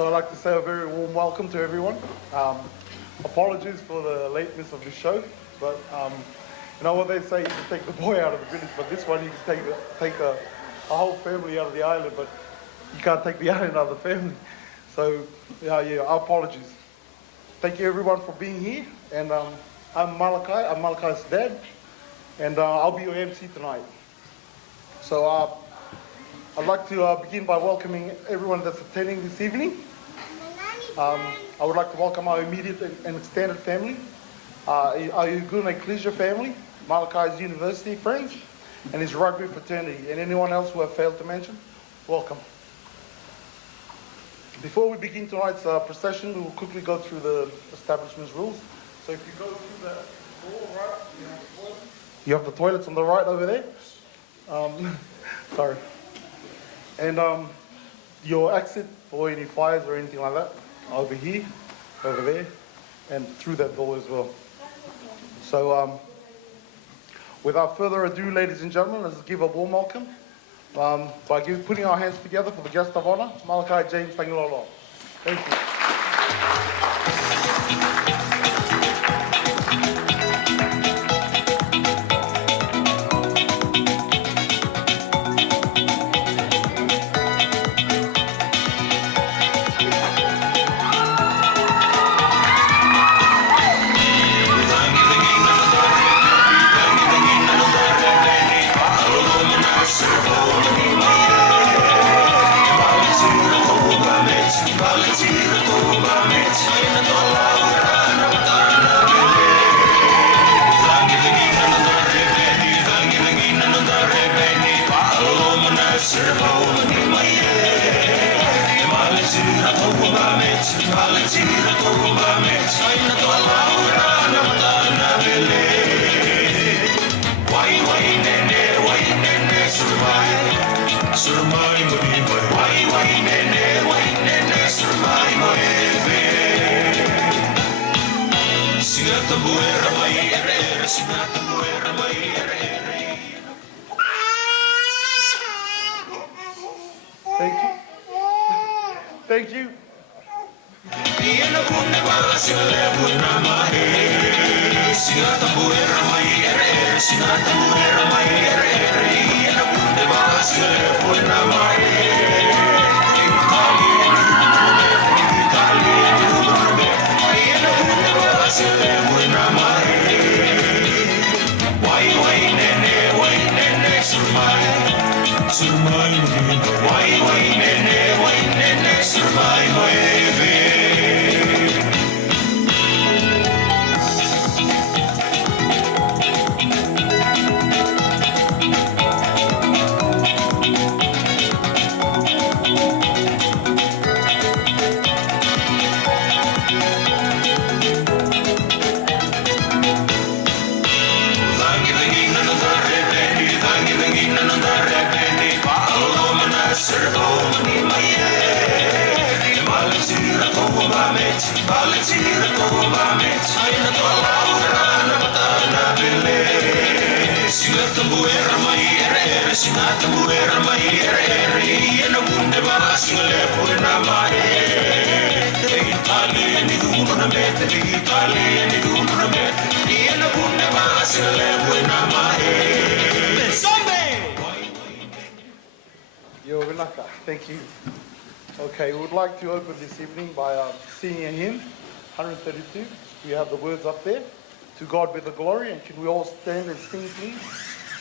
So I'd like to say a very warm welcome to everyone. Apologies for the lateness of the show, but you know what they say, you can take the boy out of the village, but this one you can take a whole family out of the island, but you can't take the island out of the family. So yeah, our apologies. Thank you everyone for being here, and I'm Malakai, I'm Malakai's dad, and I'll be your MC tonight. So I'd like to begin by welcoming everyone that's attending this evening. I would like to welcome our immediate and extended family, our Uguna Ecclesia family, Malakai's university friends, and his rugby fraternity, and anyone else who I've failed to mention, welcome. Before we begin tonight's procession, we will quickly go through the establishment's rules. So if you go through the door right, you have the toilets on the right over there. Sorry. And your exit for any fires or anything like that, over here, over there, and through that door as well. So without further ado, ladies and gentlemen, let's give a warm welcome by putting our hands together for the guest of honor, Malakai James Cagiloaloa. Thank you. Thank you. Thank you. Okay, we would like to open this evening by singing a hymn, 132. We have the words up there. To God be the glory, and can we all stand and sing, please? Thank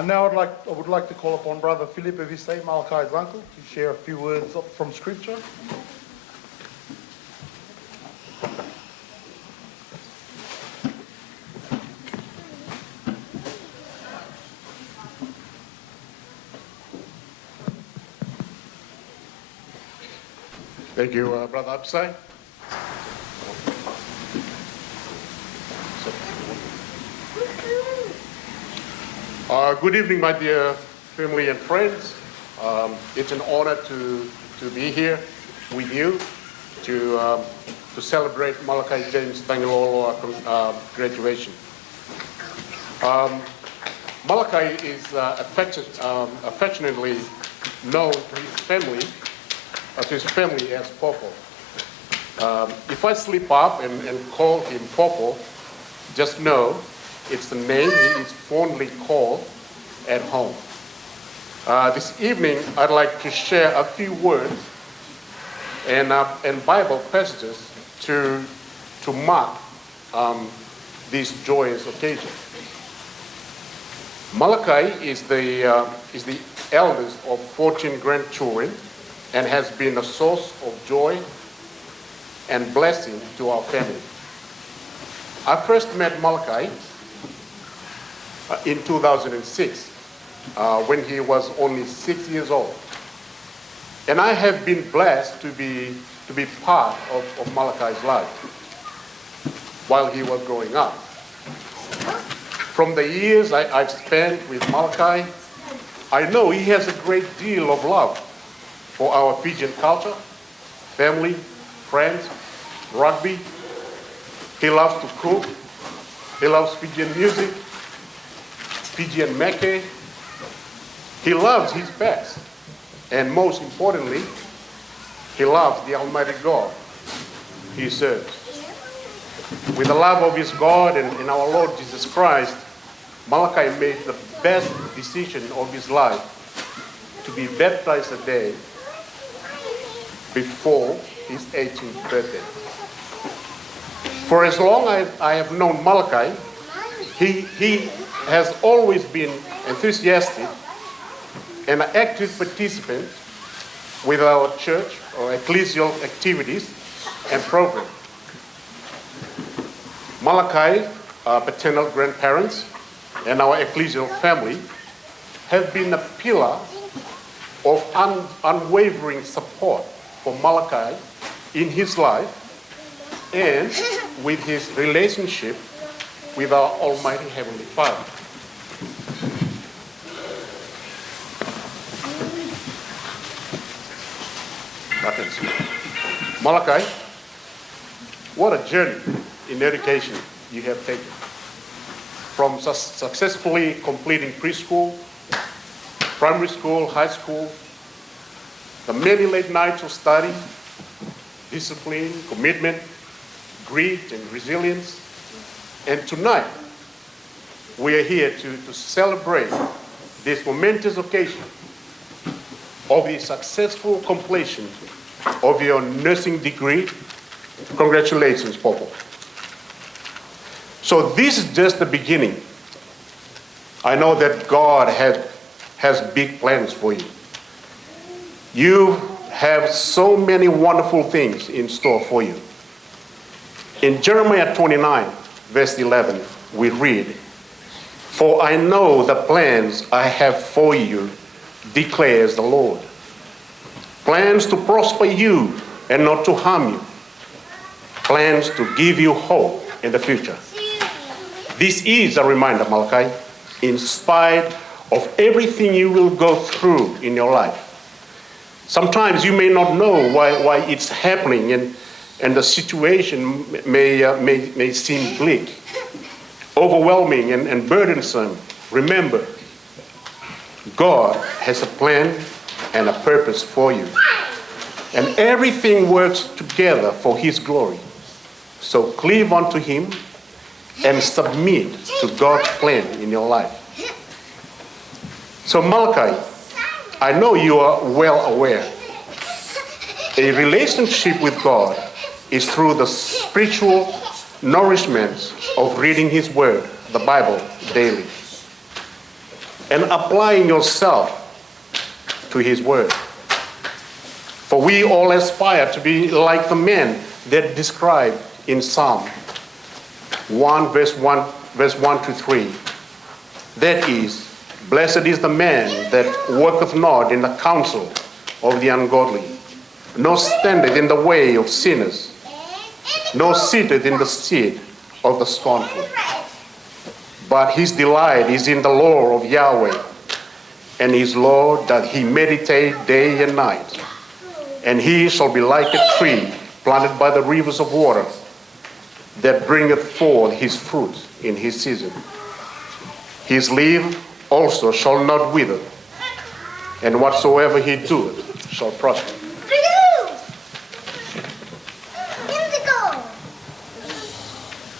Now I would like to call upon Brother Philip Evise, Malakai's uncle, to share a few words from Scripture. Thank you, Brother Absai. Good evening, my dear family and friends. It's an honor to be here with you to celebrate Malakai James Cagiloaloa graduation. Malakai is affectionately known to his family as Popo. If I slip up and call him Popo, just know it's the name he is fondly called at home. This evening, I'd like to share a few words and Bible passages to mark this joyous occasion. Malakai is the eldest of 14 grandchildren and has been a source of joy and blessing to our family. I first met Malakai in 2006 when he was only 6 years old. And I have been blessed to be part of Malakai's life while he was growing up. From the years I've spent with Malakai, I know he has a great deal of love for our Fijian culture, family, friends, rugby. He loves to cook. He loves Fijian music, Fijian meke. He loves his pets. And most importantly, he loves the Almighty God he serves. With the love of his God and our Lord Jesus Christ, Malakai made the best decision of his life to be baptized a day before his 18th birthday. For as long as I have known Malakai, he has always been enthusiastic and an active participant with our church or ecclesial activities and programs. Malakai, paternal grandparents, and our ecclesial family have been a pillar of unwavering support for Malakai in his life and with his relationship with our Almighty Heavenly Father. Malakai, what a journey in education you have taken. From successfully completing preschool, primary school, high school, the many late nights of study, discipline, commitment, grit, and resilience. And tonight, we are here to celebrate this momentous occasion of the successful completion of your nursing degree. Congratulations, Popo. So this is just the beginning. I know that God has big plans for you. You have so many wonderful things in store for you. In Jeremiah 29, verse 11, we read, "For I know the plans I have for you, declares the Lord. Plans to prosper you and not to harm you. Plans to give you hope in the future." This is a reminder, Malakai, in spite of everything you will go through in your life. Sometimes you may not know why it's happening, and the situation may seem bleak, overwhelming, and burdensome. Remember, God has a plan and a purpose for you, and everything works together for His glory. So cleave unto Him and submit to God's plan in your life. So Malakai, I know you are well aware, a relationship with God is through the spiritual nourishment of reading His Word, the Bible, daily. and applying yourself to his word. For we all aspire to be like the men that described in Psalm 1, verse 1 to 3. That is, blessed is the man that worketh not in the counsel of the ungodly, nor standeth in the way of sinners, nor sitteth in the seat of the scornful. But his delight is in the law of Yahweh, and his law doth he meditate day and night. And he shall be like a tree planted by the rivers of water, that bringeth forth his fruit in his season. His leaf also shall not wither, and whatsoever he doeth shall prosper.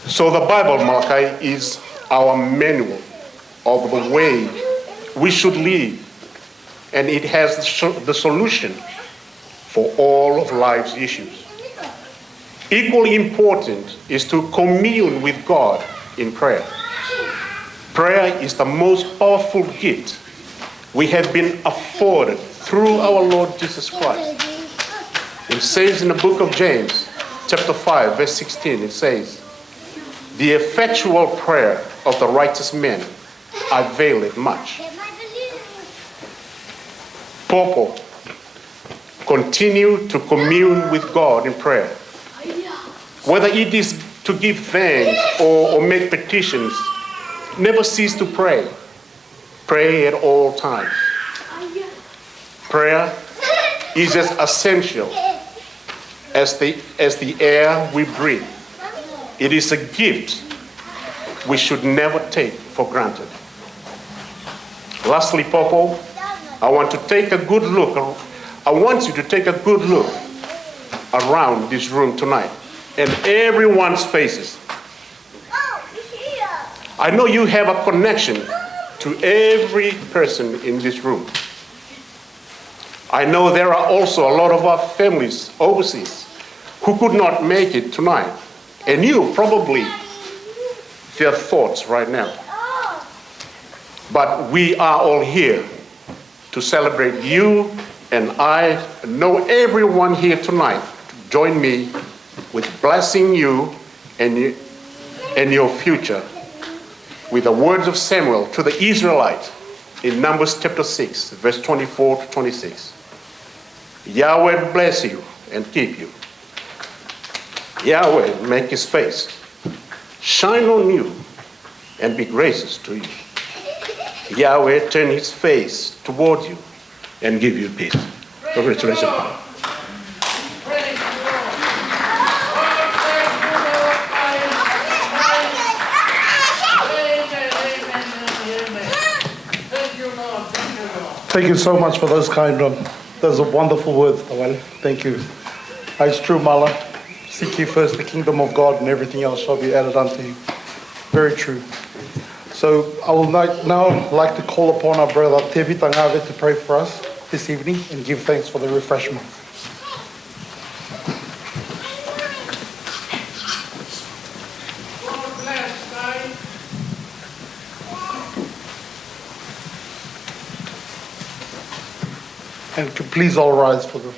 So the Bible, Malakai, is our manual of the way we should live, and it has the solution for all of life's issues. Equally important is to commune with God in prayer. Prayer is the most powerful gift we have been afforded through our Lord Jesus Christ. It says in the book of James, chapter 5, verse 16, it says, "The effectual prayer of the righteous man availeth much." Popo, continue to commune with God in prayer. Whether it is to give thanks or make petitions, never cease to pray. Pray at all times. Prayer is as essential as the air we breathe. It is a gift we should never take for granted. Lastly, Popo, I want you to take a good look around this room tonight and everyone's faces. I know you have a connection to every person in this room. I know there are also a lot of our families overseas who could not make it tonight, and you probably their thoughts right now. But we are all here to celebrate you, and I know everyone here tonight to join me with blessing you and your future with the words of Samuel to the Israelites in Numbers chapter 6, verse 24 to 26. Yahweh bless you and keep you. Yahweh make his face shine on you and be gracious to you. Yahweh turn his face toward you and give you peace. Congratulations. Thank you so much for those those are wonderful words, Tawale. Thank you. It's true, Mala. Seek ye first the kingdom of God, and everything else shall be added unto you. Very true. So I will now like to call upon our brother Tevi Tangave to pray for us this evening and give thanks for the refreshment. And to please all rise for the...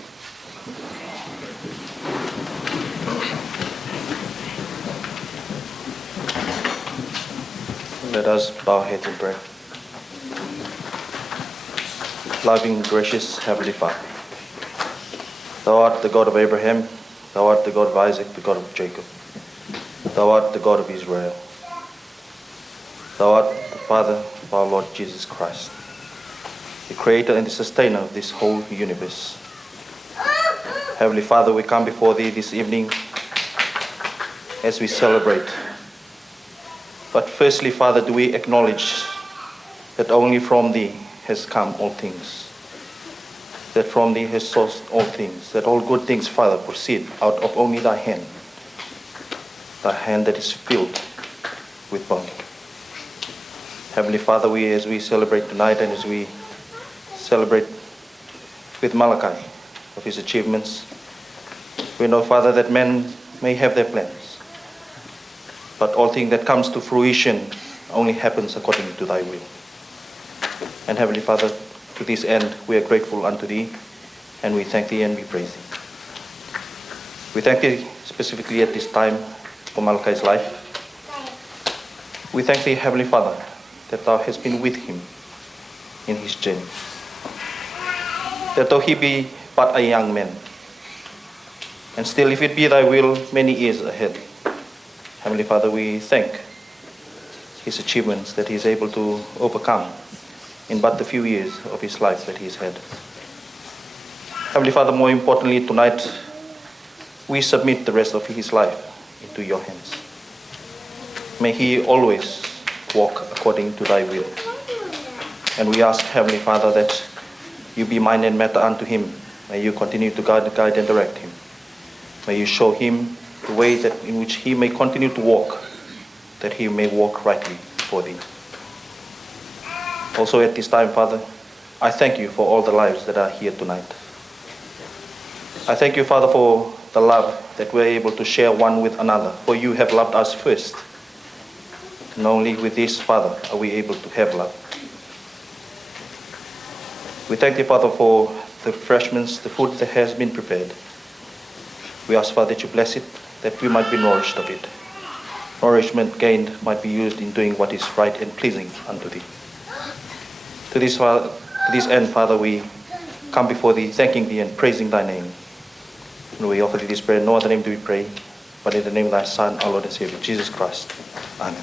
Let us bow our heads in prayer. Loving, gracious Heavenly Father, Thou art the God of Abraham, Thou art the God of Isaac, the God of Jacob. Thou art the God of Israel. Thou art the Father of our Lord Jesus Christ, the Creator and the Sustainer of this whole universe. Heavenly Father, we come before Thee this evening as we celebrate. But firstly, Father, do we acknowledge that only from Thee has come all things, that from Thee has sourced all things, that all good things, Father, proceed out of only Thy hand that is filled with bounty. Heavenly Father, as we celebrate tonight and as we celebrate with Malakai of his achievements, we know, Father, that men may have their plans, but all thing that comes to fruition only happens according to Thy will. And Heavenly Father, to this end, we are grateful unto Thee, and we thank Thee and we praise Thee. We thank Thee specifically at this time for Malakai's life. We thank Thee, Heavenly Father, that Thou hast been with him in his journey. That though he be but a young man, and still if it be Thy will, many years ahead, Heavenly Father, we thank his achievements that he is able to overcome in but the few years of his life that he's had. Heavenly Father, more importantly tonight, we submit the rest of his life into Your hands. May he always walk according to Thy will. And we ask, Heavenly Father, that You be mind and matter unto him. May You continue to guide and direct him. May You show him the way that in which he may continue to walk, that he may walk rightly for Thee. Also at this time, Father, I thank You for all the lives that are here tonight. I thank You, Father, for the love that we're able to share one with another, for You have loved us first. And only with this, Father, are we able to have love. We thank Thee, Father, for the refreshments, the food that has been prepared. We ask, Father, that You bless it, that we might be nourished of it. Nourishment gained might be used in doing what is right and pleasing unto Thee. To this end, Father, we come before Thee, thanking Thee and praising Thy name. And we offer Thee this prayer in no other name do we pray, but in the name of Thy Son, our Lord and Savior, Jesus Christ. Amen.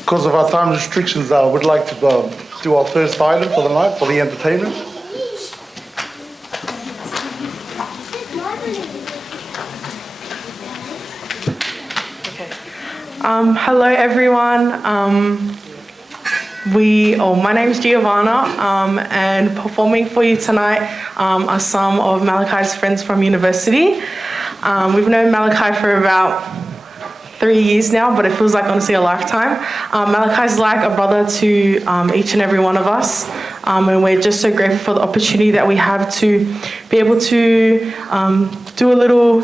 Because of our time restrictions, I would like to do our first item for the night, for the entertainment. Hello everyone. My name is Giovanna, and performing for you tonight are some of Malakai's friends from university. We've known Malakai for about 3 years now, but it feels like honestly a lifetime. Malakai's like a brother to each and every one of us, and we're just so grateful for the opportunity that we have to be able to do a little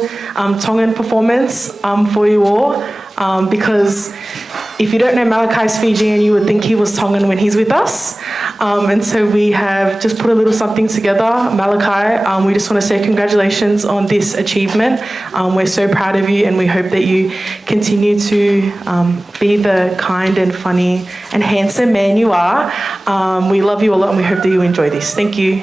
Tongan performance for you all. Because if you don't know Malakai's Fijian, you would think he was Tongan when he's with us. And so we have just put a little something together. Malakai, we just want to say congratulations on this achievement. We're so proud of you, and we hope that you continue to be the kind and funny and handsome man you are. We love you a lot, and we hope that you enjoy this. Thank you.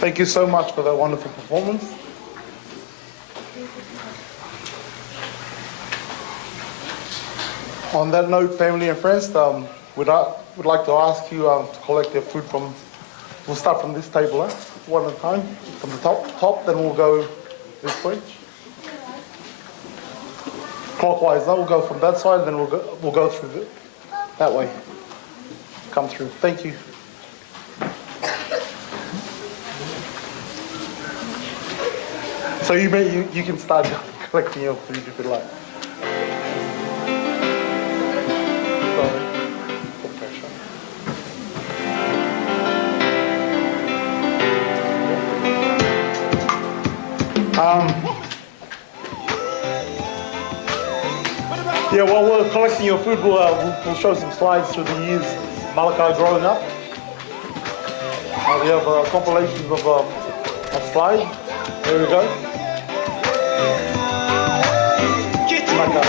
Thank you so much for that wonderful performance. On that note, family and friends, would like to ask you to collect your food from, we'll start from this table, one at a time, from the top, then we'll go this way. Clockwise, we'll go from that side, then we'll go through that way. Come through. Thank you. So you can start collecting your food if you like. Sorry. Put pressure. Yeah, while we're collecting your food, we'll show some slides through the years Malakai growing up. We have compilations of slides. There we go. Malakai.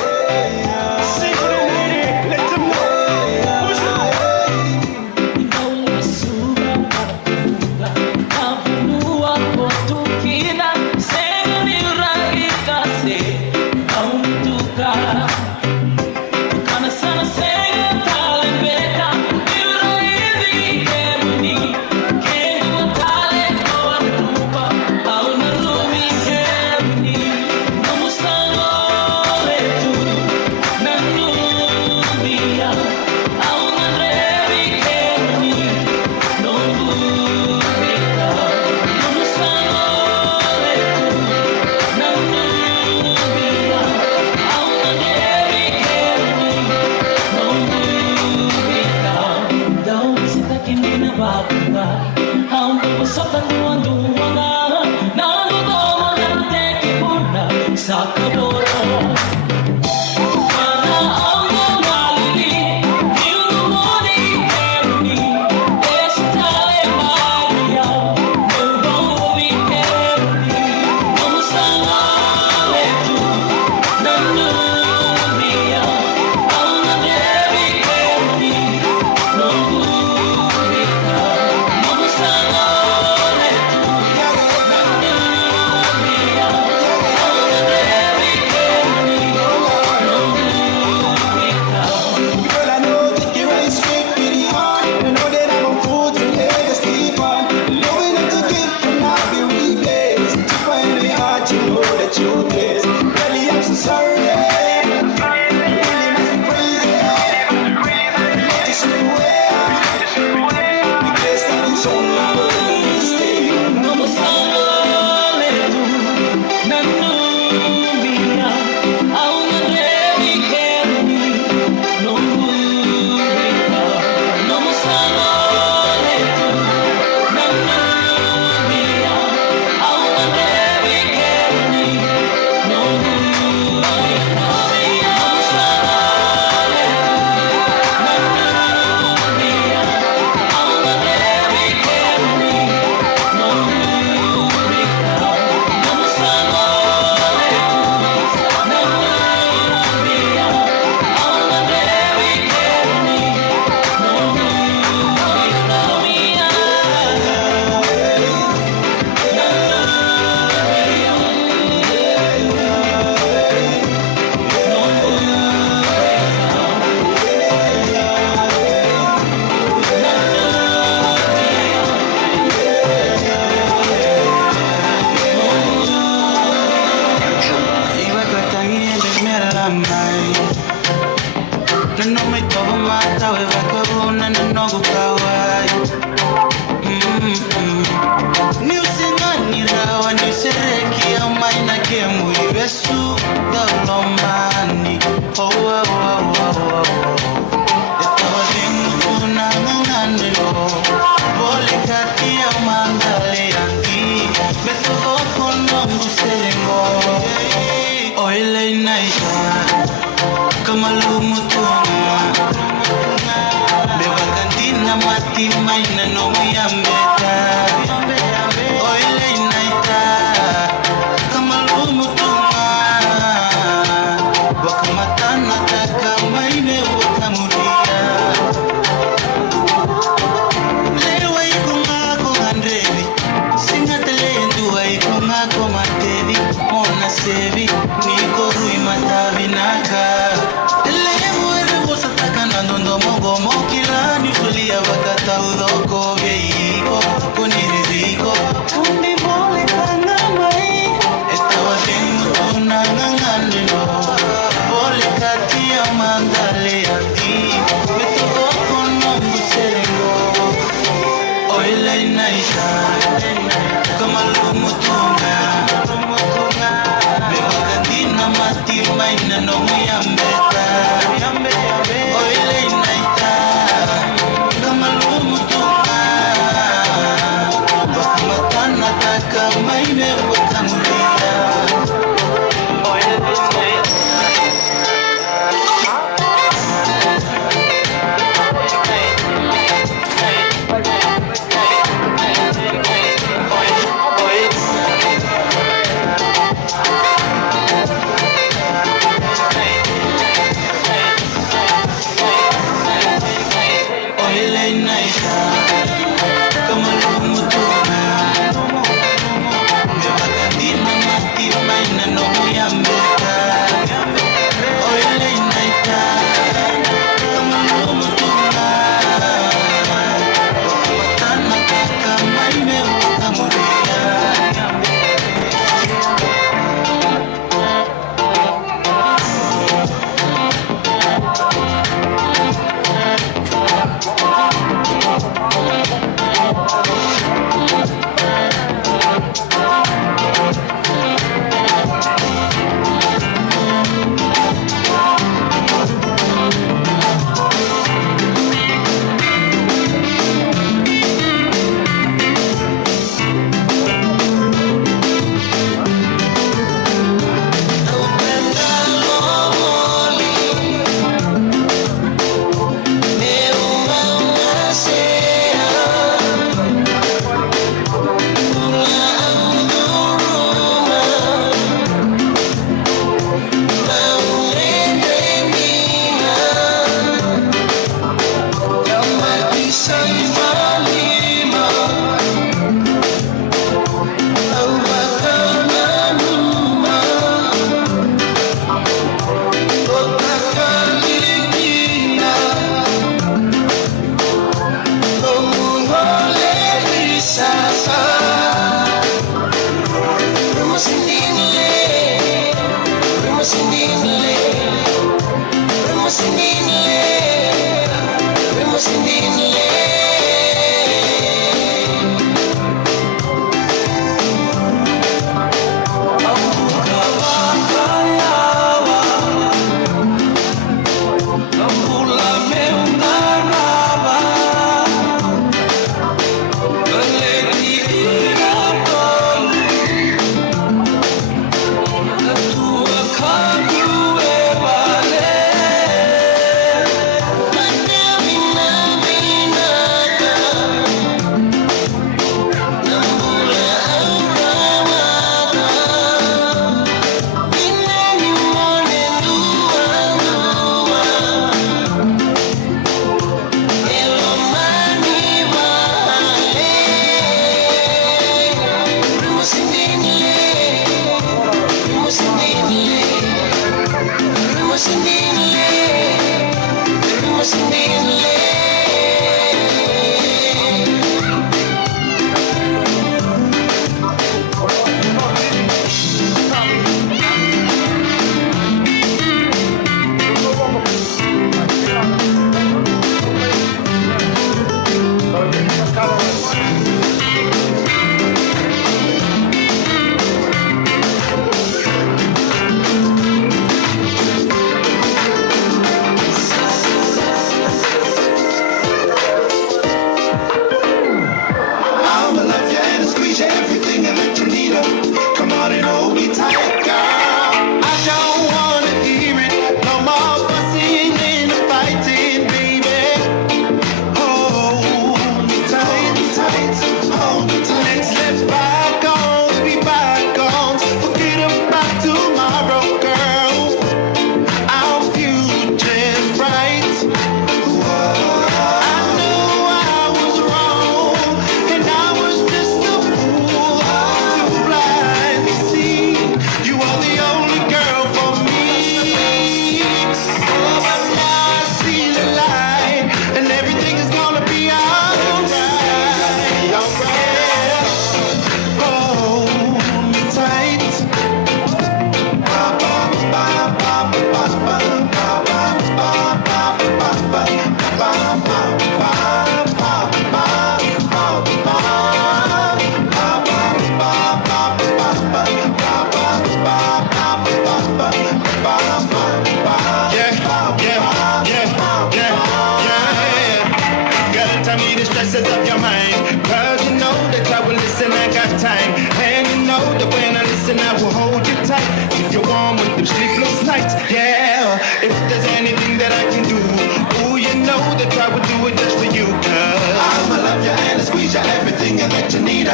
everything that you need.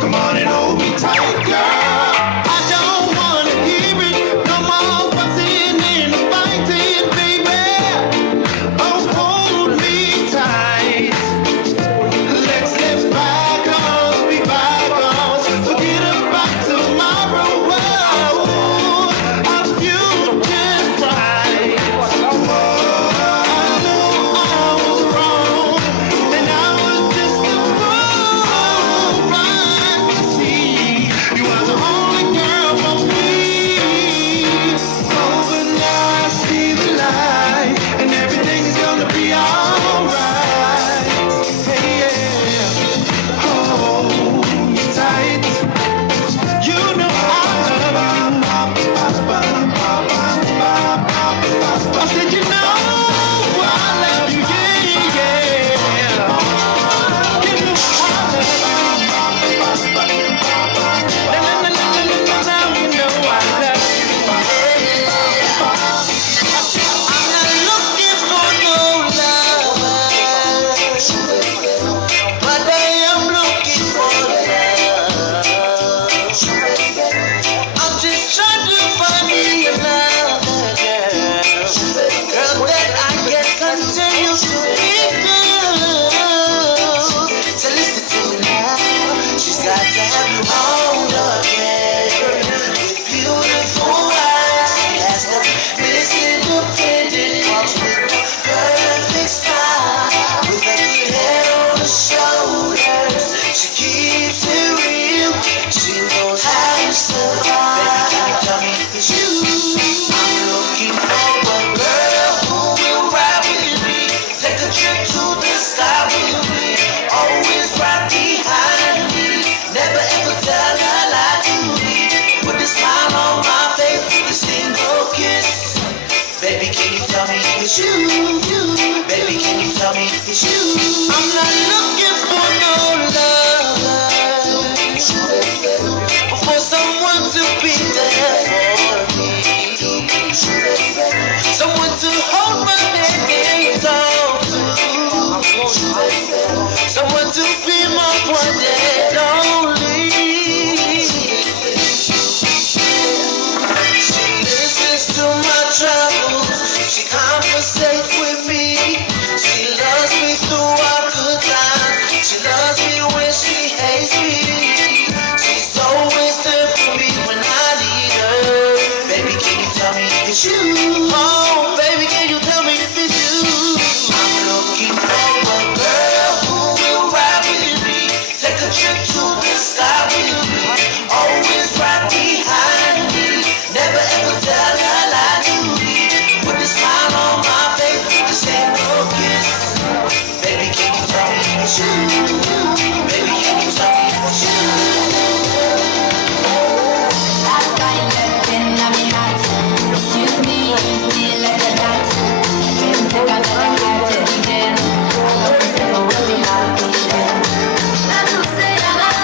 Come on and hold me tight, girl. I don't wanna hear it. No more fussing and fighting, baby. Oh, hold me tight. Let's let bygones be bygones. Forget about tomorrow. Our future's bright. I know I was wrong, and I was just a fool, blind to see you are the only girl for me. Oh, but now I see the light, and everything is gonna be alright. Hey, yeah, hold me tight. You know I love you. I said you know I love you, yeah, yeah. You know I love you. Now you know I love you. I'm not looking for no love, but I am looking for love. I'm just trying to find me another girl that I can continue to be good. So listen to me now. She's got to have you on again. With beautiful eyes, she has the Miss Independent walks with perfect style. With a good head on her shoulders, she keeps it real. She knows how to survive. Baby, tell me it's you. I'm looking for a girl who will ride with me. Take a trip to the sky with me. Always right behind me. Never ever tell a lie to me. Put a smile on my face with a single kiss. Baby, can you tell me it's you? Baby, can you tell me it's you? I'm not looking for no love, but for someone to be there for me. Someone to hold my hand and talk to. Someone to be my one and only. She listens to my troubles. She conversates with me. She loves me through our good times. She loves me when she hates me. She's always there for me when I need her. Baby, can you tell me it's you? Oh, baby, can you tell me if it's you? I'm looking for a girl who will ride with me. Take a trip to the sky with me. Always right behind me. Never ever tell a lie to me. Put a smile on my face with a single kiss. Baby, can you tell me it's you? Baby, can you tell me it's you? Last night left in my heart. Excuse me, like a dot. I can't take another cat to the end. I hope it's never will be happy then. Latu say I love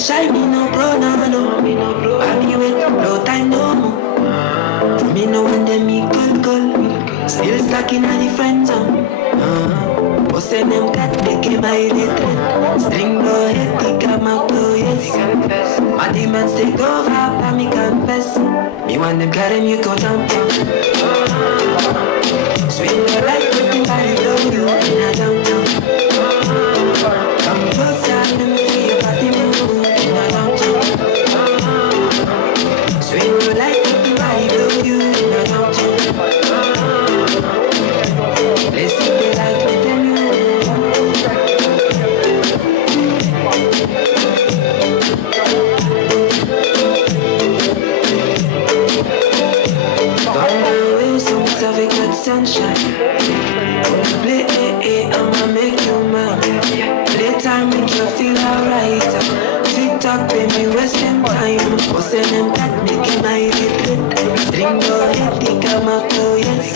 shy, me no bro, no. I be with no time, no more. For me no one them me call. Still stuck in the friend zone. What's the name cat, they came by the string no head, they come out to yes. My demons take over, I me confess. Me want them carry me go down. Sweet no like with the body, love you in a downtown. Come closer, let me see your body move in a downtown. Sweet no like with the body, love you in a downtown. Let's see the light with them. Avec notre sunshine, on play, I'ma make you mine. Playtime make you feel alright. TikTok, baby, waste them time. What's the name that make you my regret? String your head, they come out to yes.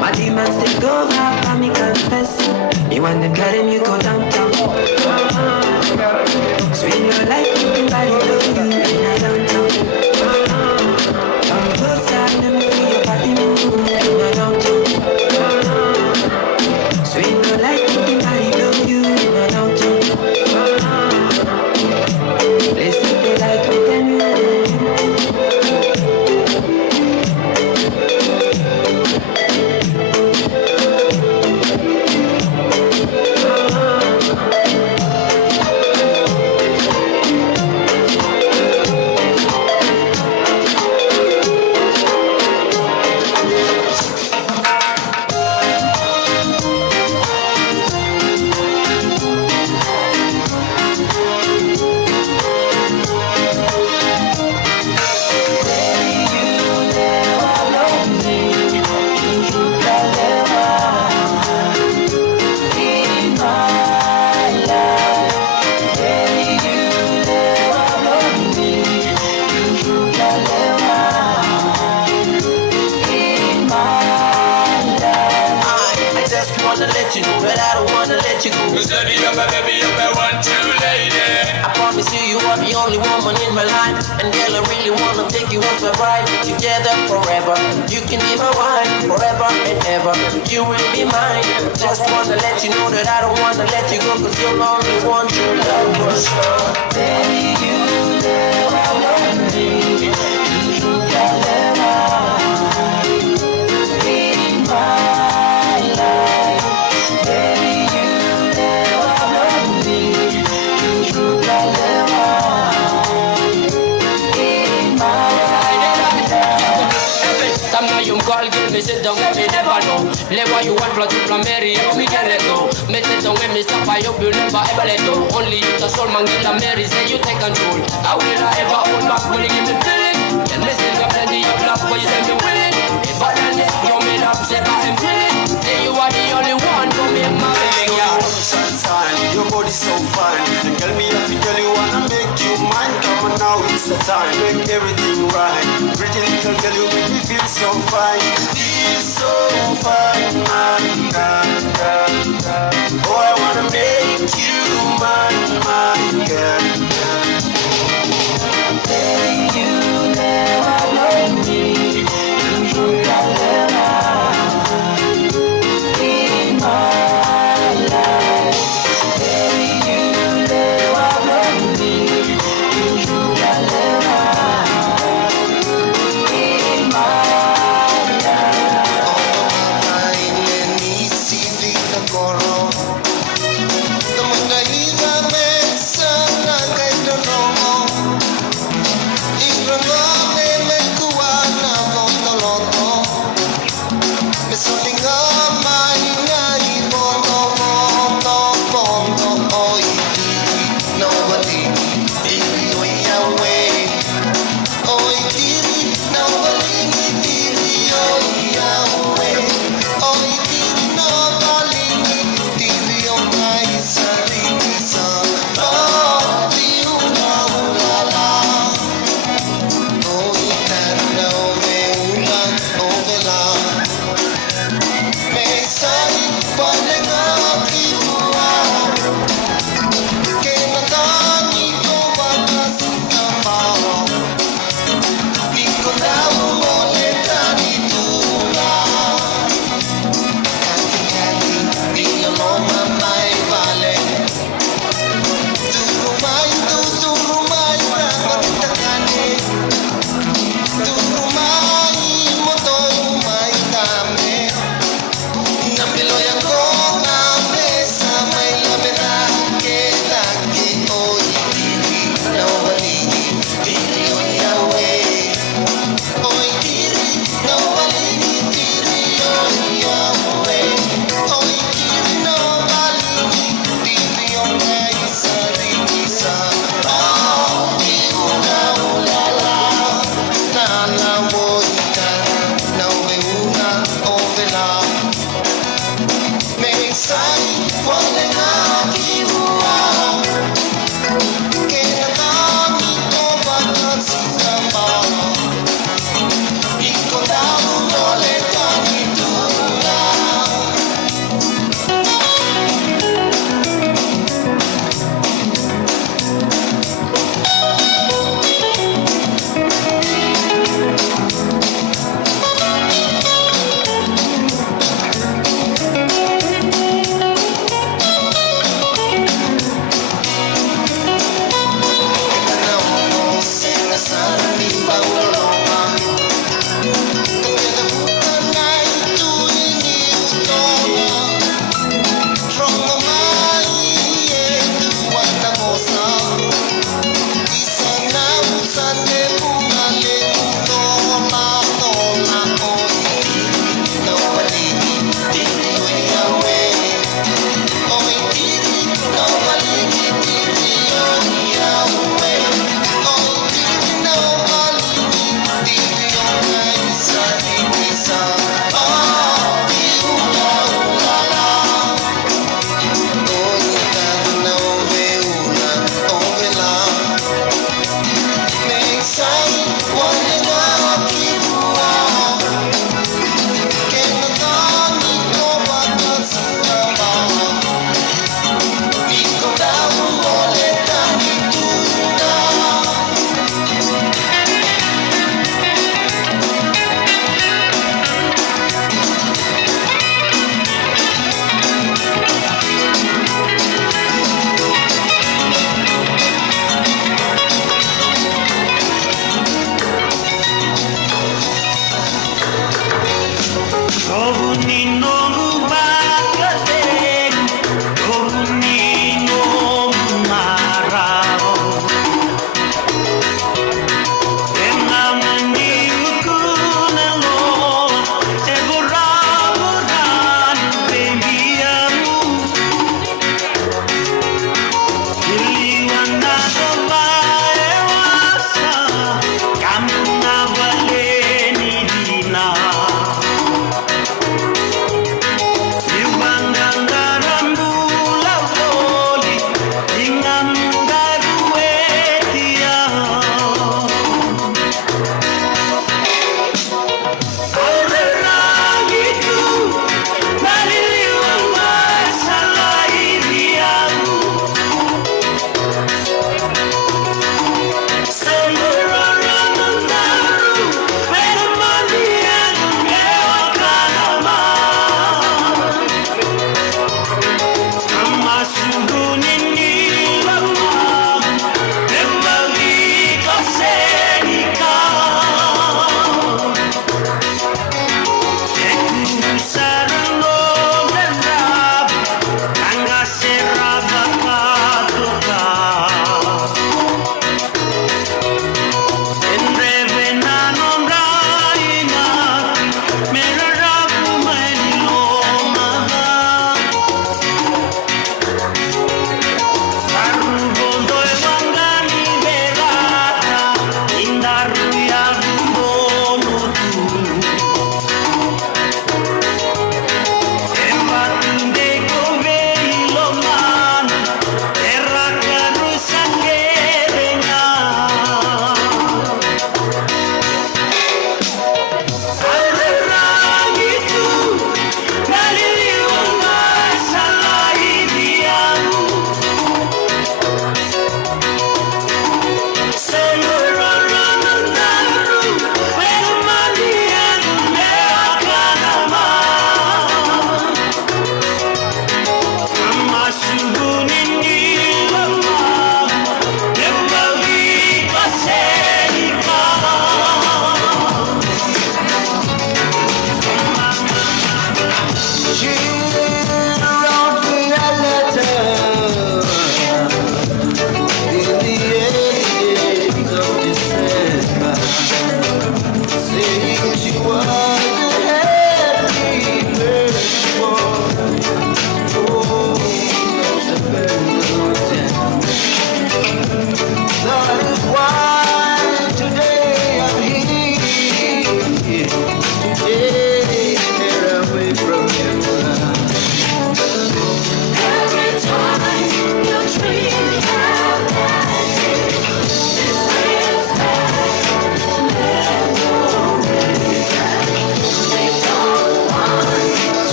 My demons take over, I me confess. You want them carry me go downtown. Sweet your life, you can buy it, love you in a downtown. Come closer, let me see your body move. Sweet no like it, I love you in a downtown. Let's see the light with them. let you know that I don't wanna let you go. Baby, you're my baby, you're my one true lady. I promise you, you are the only woman in my life. And girl, I really wanna take you as my bride. Together forever. You can be my wife forever and ever. You will be mine. Just wanna let you know that I don't wanna let you go. Cause you're the only one true lover. Baby, you never love me. You can never be my life. Baby, you never love me. You can never be my life. Time now you call, girl, me sit down, me never know. Let what you want, blood, you plan, marry, you me can let go. Me sit down when me stop, I hope you never ever let go. Only you, the soul, man, girl, Mary, say you take control. I will not ever hold back when you give me feeling. Then me still got plenty of love, but you say me willing. If I done it, you me love, say I am feeling. Say you are the only one for me, my baby, yeah. Your body's so fine. And tell me if you tell you wanna make you mine. Come on now, it's the time. Make everything right. Pretty little girl, you make me feel so fine. Feel so fine, man. Oh, I wanna make you mine, girl. Baby, you never love me. You can never be my life. Baby, you never love me. You can never be my life.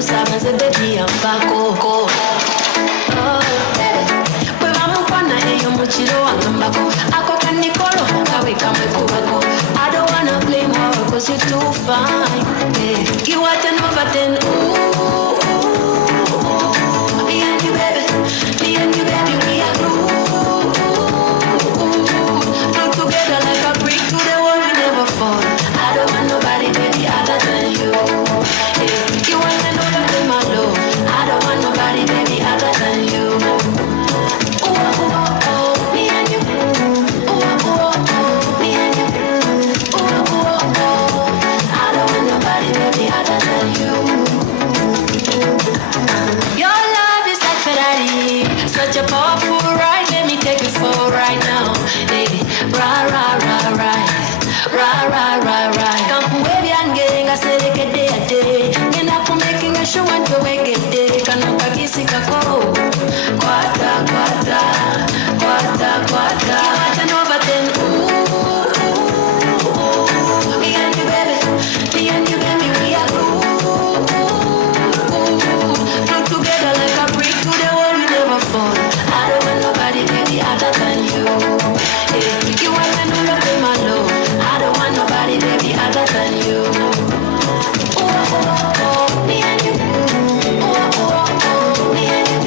kusabanze baby ampako. Bwe bamukwana eyo mu kiro wangambako ako kanikolo kawe kamwe kubako. I don't wanna blame her cause you're too fine. You are 10 over 10. Me and you baby, we are glue. Put together like a brick to the wall, we never fall. I don't want nobody baby other than you. You want to know that in my love. I don't want nobody baby other than you. Me and you. Me and you. I don't want nobody baby other than you. Your love is like Ferrari, such a powerful ride. Let me take it for right now. Hey, rah rah rah rah, rah rah rah rah. Come baby and gang, I said it get day a day. And I'm making a show and to wake it day. Can I kisi kako? Quata quata, quata quata. You want to know but then me and you baby, we are glue. Put together like a brick to the wall, we never fall. I don't want nobody baby other than you. You want to know that in my love. I don't want nobody baby other than you. Me and you. Me and you.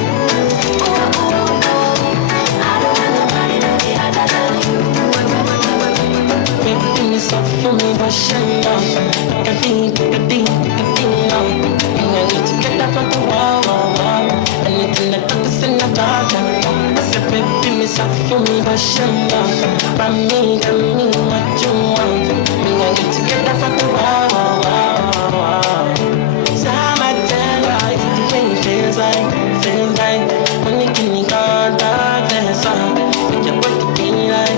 I don't want nobody baby other than you. Everything is up for me, but shine on. Everything on. And I need to get up on the wall. Anything that comes in the dark. I said, baby, it's up for me, but shine on. But me, tell me what you want. And I need to get up on the wall. Summertime, it's the way it feels like. When you can you go darkness on. Make your body feel like.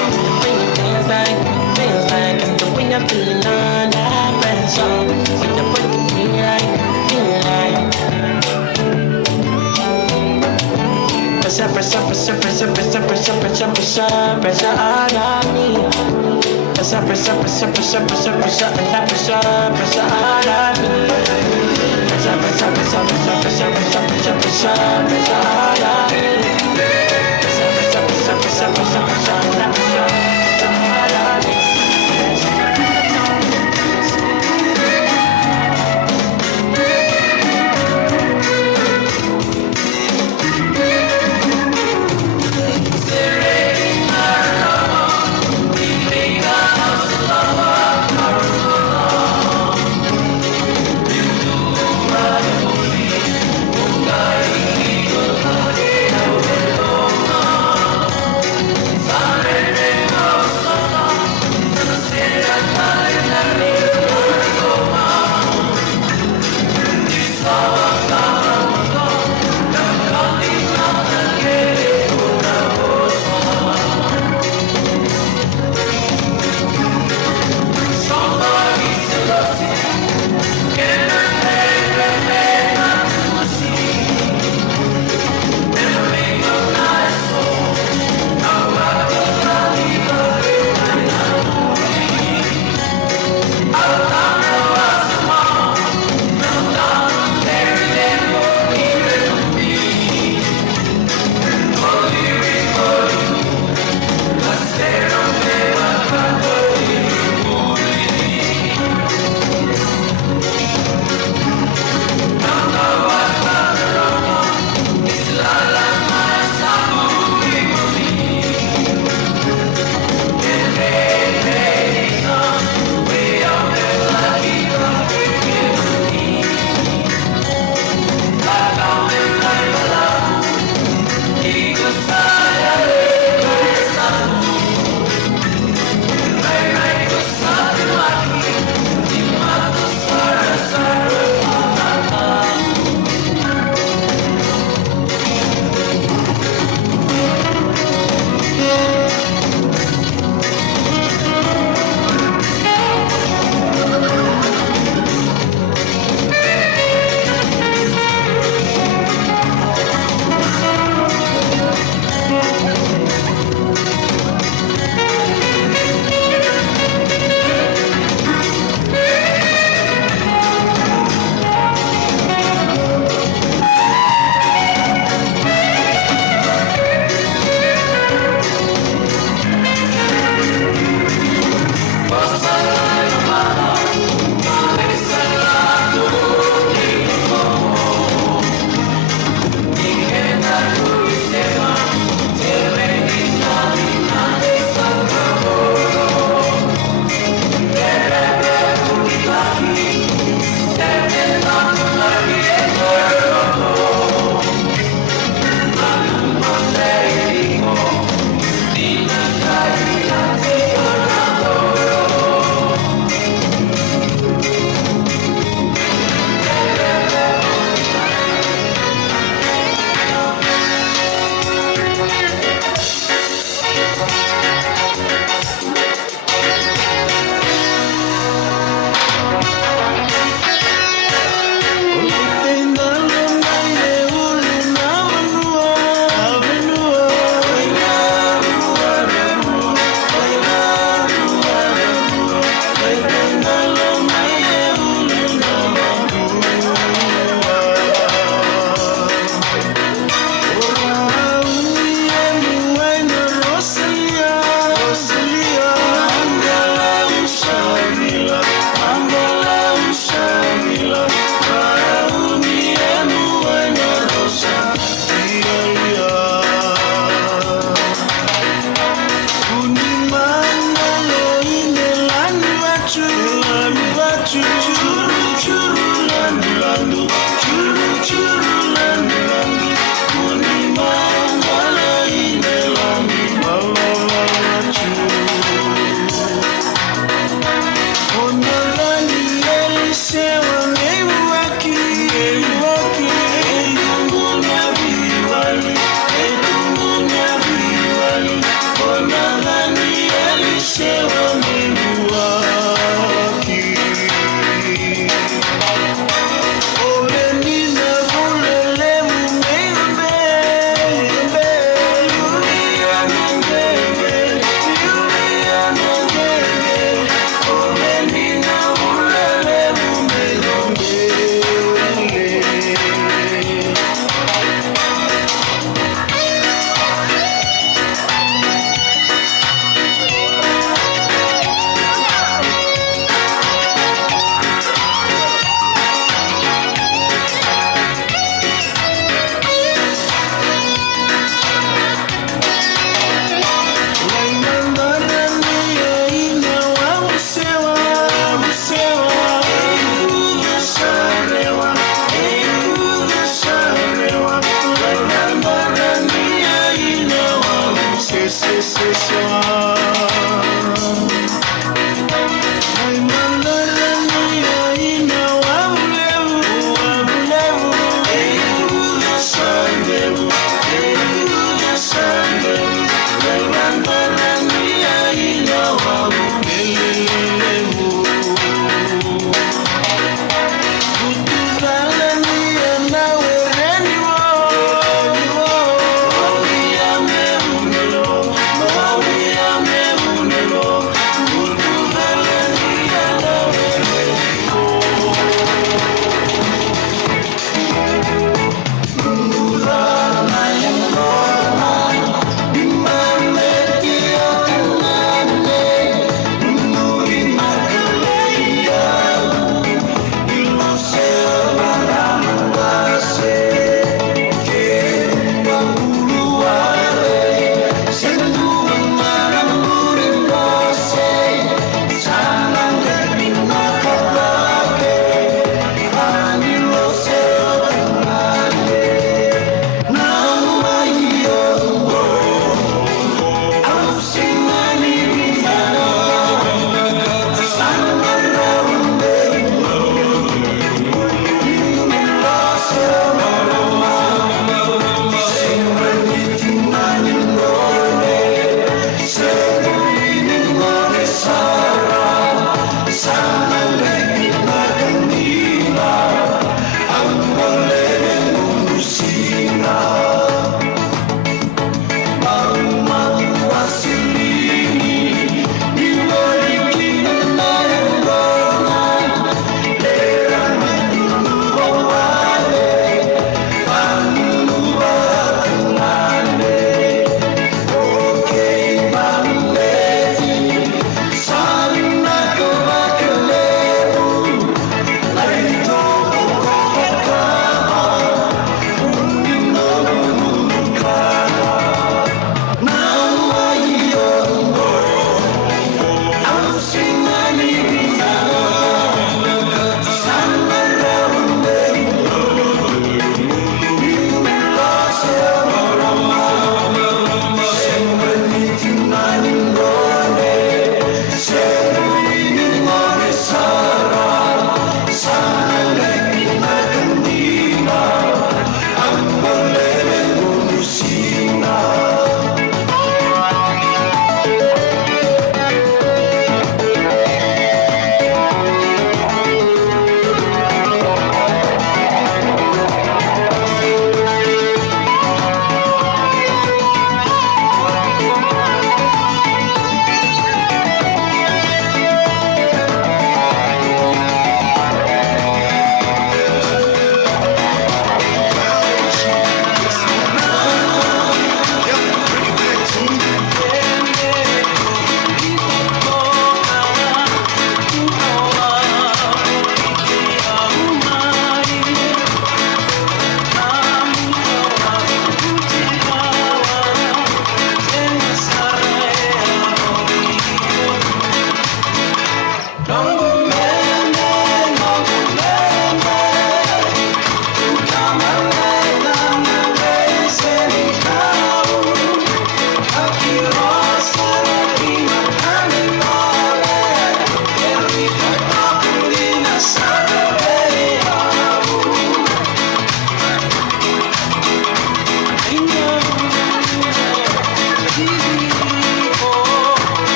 It's the way it feels like. It's the way I'm feeling under pressure. Make your body feel like. Pressure all on me. Pressure all on me. Pressure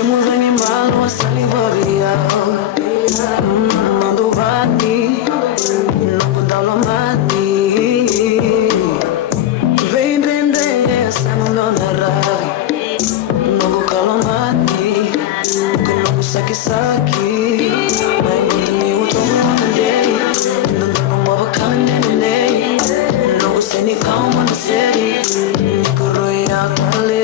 que muda animal, uma saliva real. Mando bati, não vou dar mati. Vem render essa não dá rabi. Não vou calar mati, que não vou saque. Mas não tem o tom de não dá uma vaca nem. Não vou ser nem calma na série, nem corroia a lei.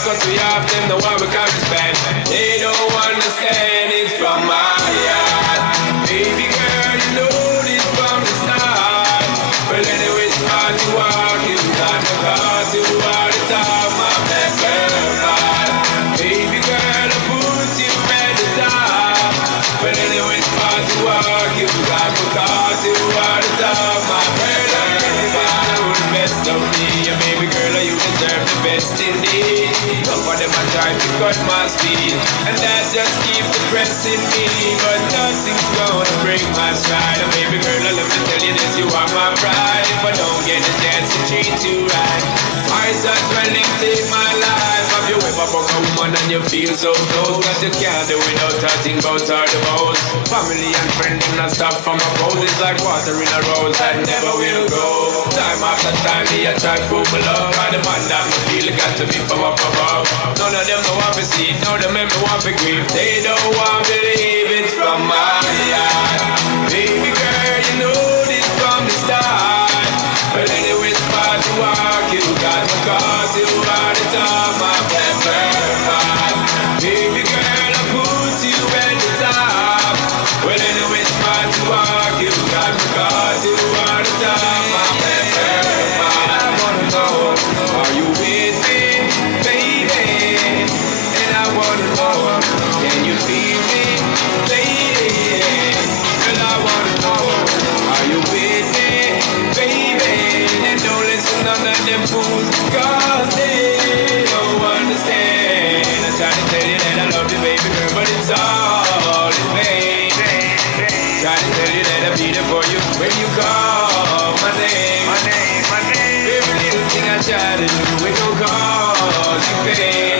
Cause we have them, the one we can't respect. They don't understand it from my heart. Baby girl, you know this from the start. Well, anyway, it's hard to walk. You got the car to all the top. My black girl, baby girl, I put you at the top. Well, anyway, it's hard to walk. You got the car to all the top. My girl, you're the best of me. Baby girl, you deserve the best indeed. For them I try to cut my speed, and that just keeps depressing me. But nothing's gonna break my stride. And baby girl, let me tell you this, you are my pride. If I don't get a chance to treat you right, my son's running, take my life. Have you ever fuck a woman and you feel so close that you can't do without talking about her the most? Family and friends do not stop from a pose. It's like water in a rose that never will grow. Time after time, me I try to prove my love. And the man that me feel it got to be from up above. None of them don't want to see it, none of them make me want to grieve. They don't want to believe it from my heart. Baby girl, you know this from the start. But anyway, it's hard to walk. You got my car to all the top. My black bird. Baby girl, I put you at the top. Well, anyway, it's hard to walk. You got my car to all the top. My black bird. I wanna know, are you with me, baby? And I wanna know, can you feel me, lady? And I wanna know, are you with me, baby? And don't listen to none of them fools, cause they don't understand. I try to tell you that I love you, baby girl, but it's all in vain. Try to tell you that I'll be there for you when you call my name. Every little thing I try to do, it don't cause you pain.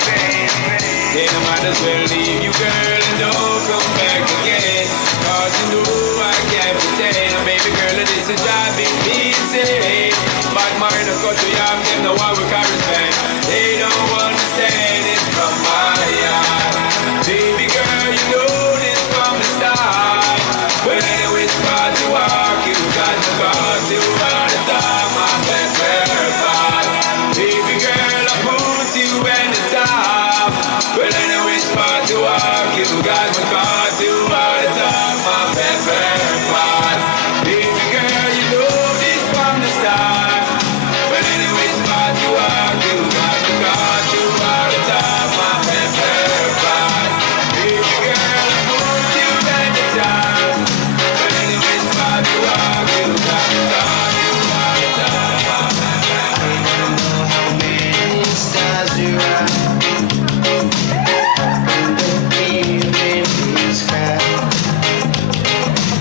Then I might as well leave you, girl, and don't come back again. Cause you know I can't pretend. Baby girl, this is driving me insane. Bad mind, of course, we have them, the one we can't respect. They don't understand it from my heart. Baby girl, you know got my car to all the time, my favorite part. Baby girl, you know this from the start. But anyways, part you are, you got my car to all the time, my favorite part. Baby girl, I want you at the time. But anyways, part you are, you got my car to all the time, my favorite part. How many stars there are in the evening sky?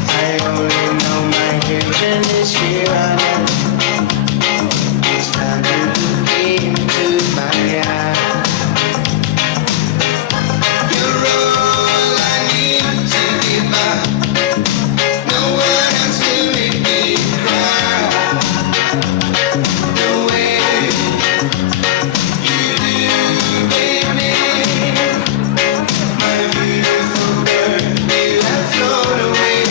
I only know my heaven is here on earth. It's time to look into my eyes. You're all I need to get by. No one else can make me cry the way you do, baby. My beautiful bird, you have flown away.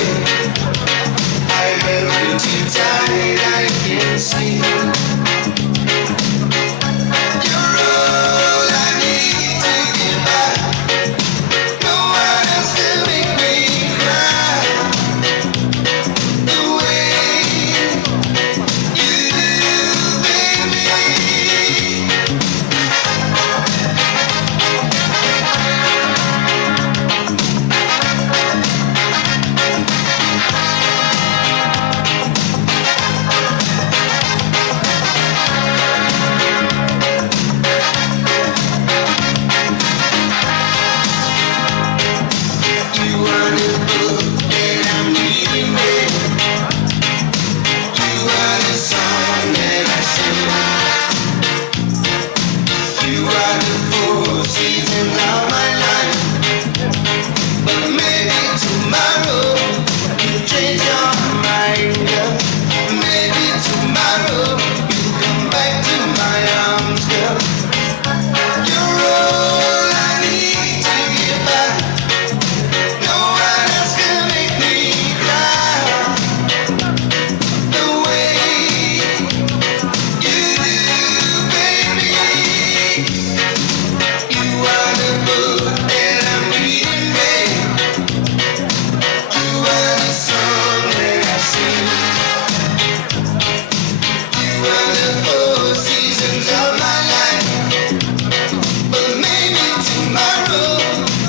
I held you too tight, I can't sleep. You're all I need to get by. No one else can make me cry the way you do, baby. You are the book that I'm reading, babe. You are the song that I sing. You are the four seasons of my life. But maybe tomorrow you change your mind, girl. Maybe tomorrow you come back to my arms, girl. You're all I need to get by. No one else can make me cry the way you do, baby. You are the book that I'm reading, babe. You are the song that I sing. You are the four seasons of my life. But maybe tomorrow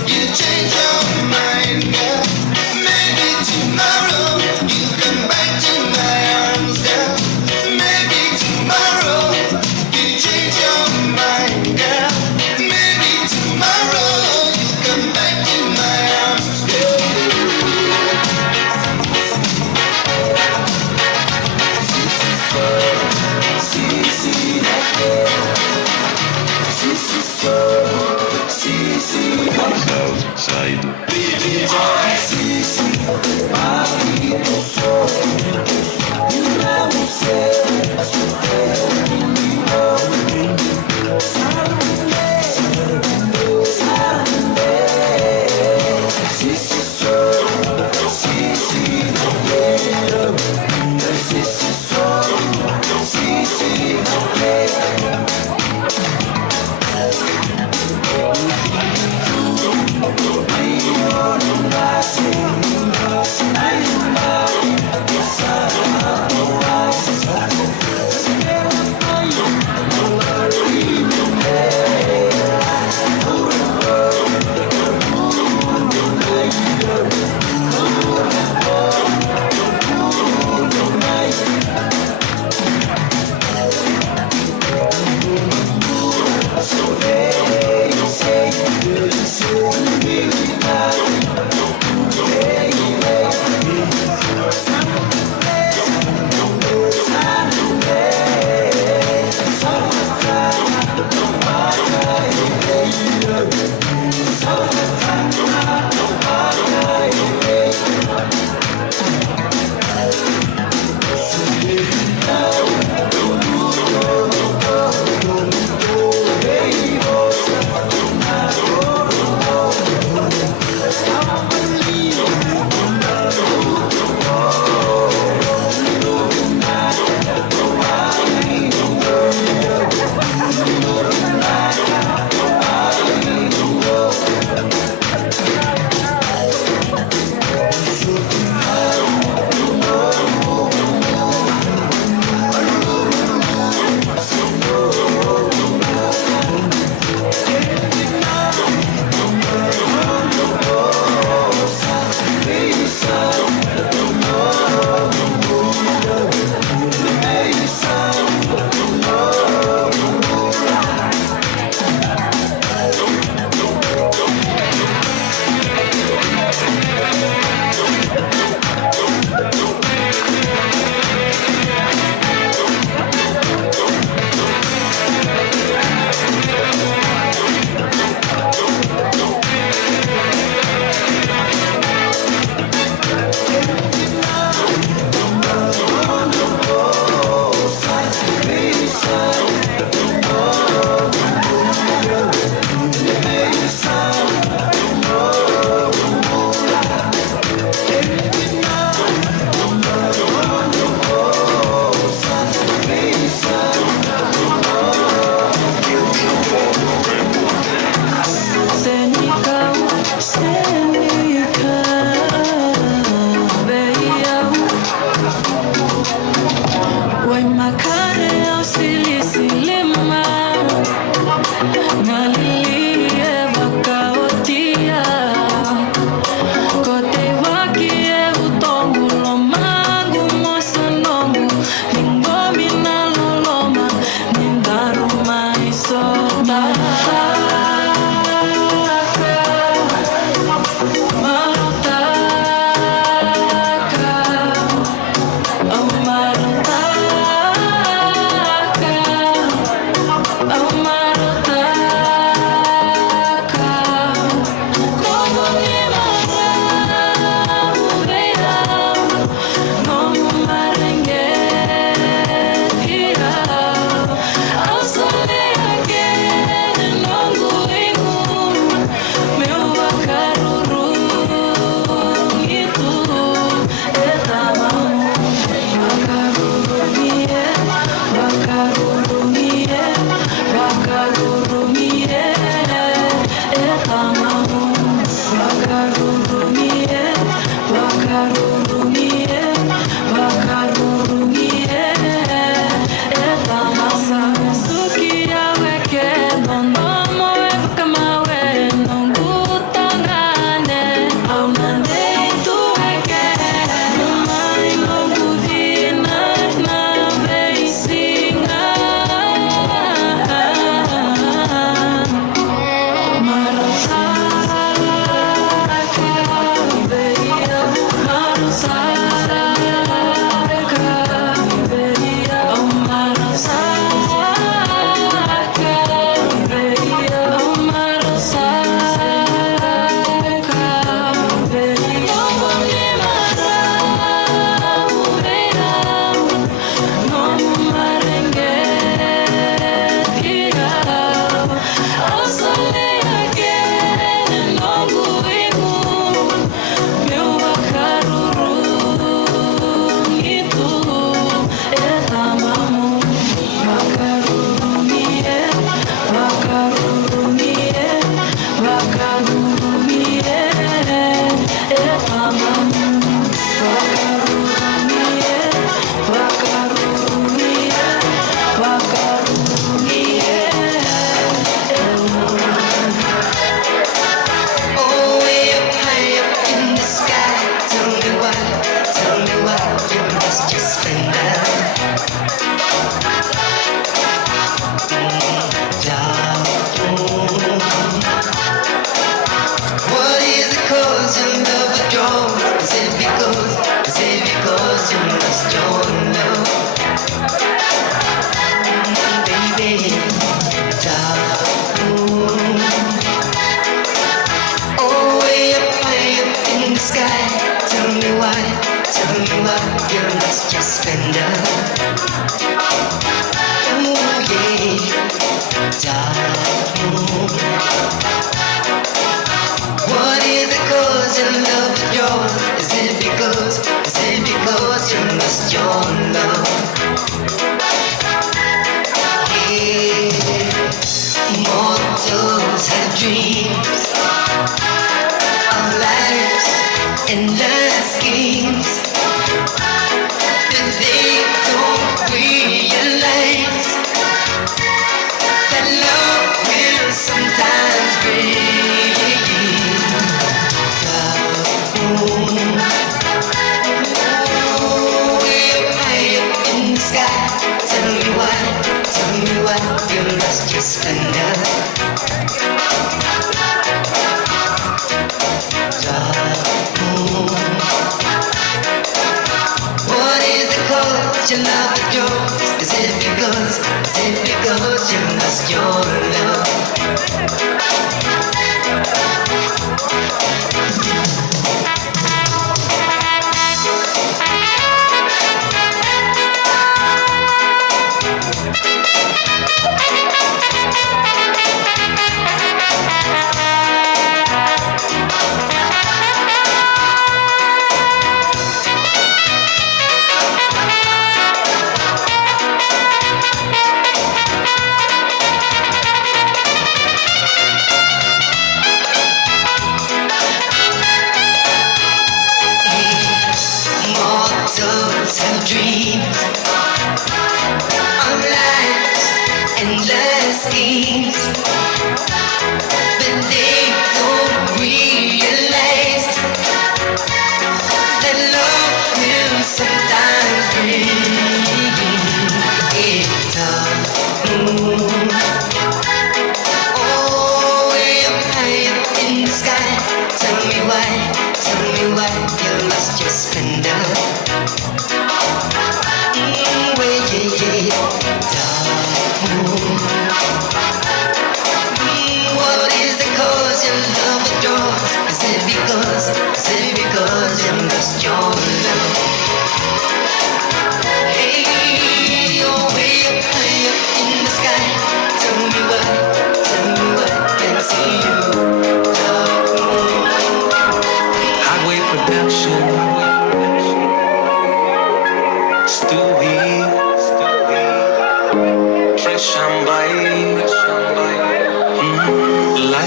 you change your mind, girl. Maybe tomorrow you come back to my arms, girl. Maybe tomorrow you change your mind, girl. Maybe tomorrow you come back to my arms, girl.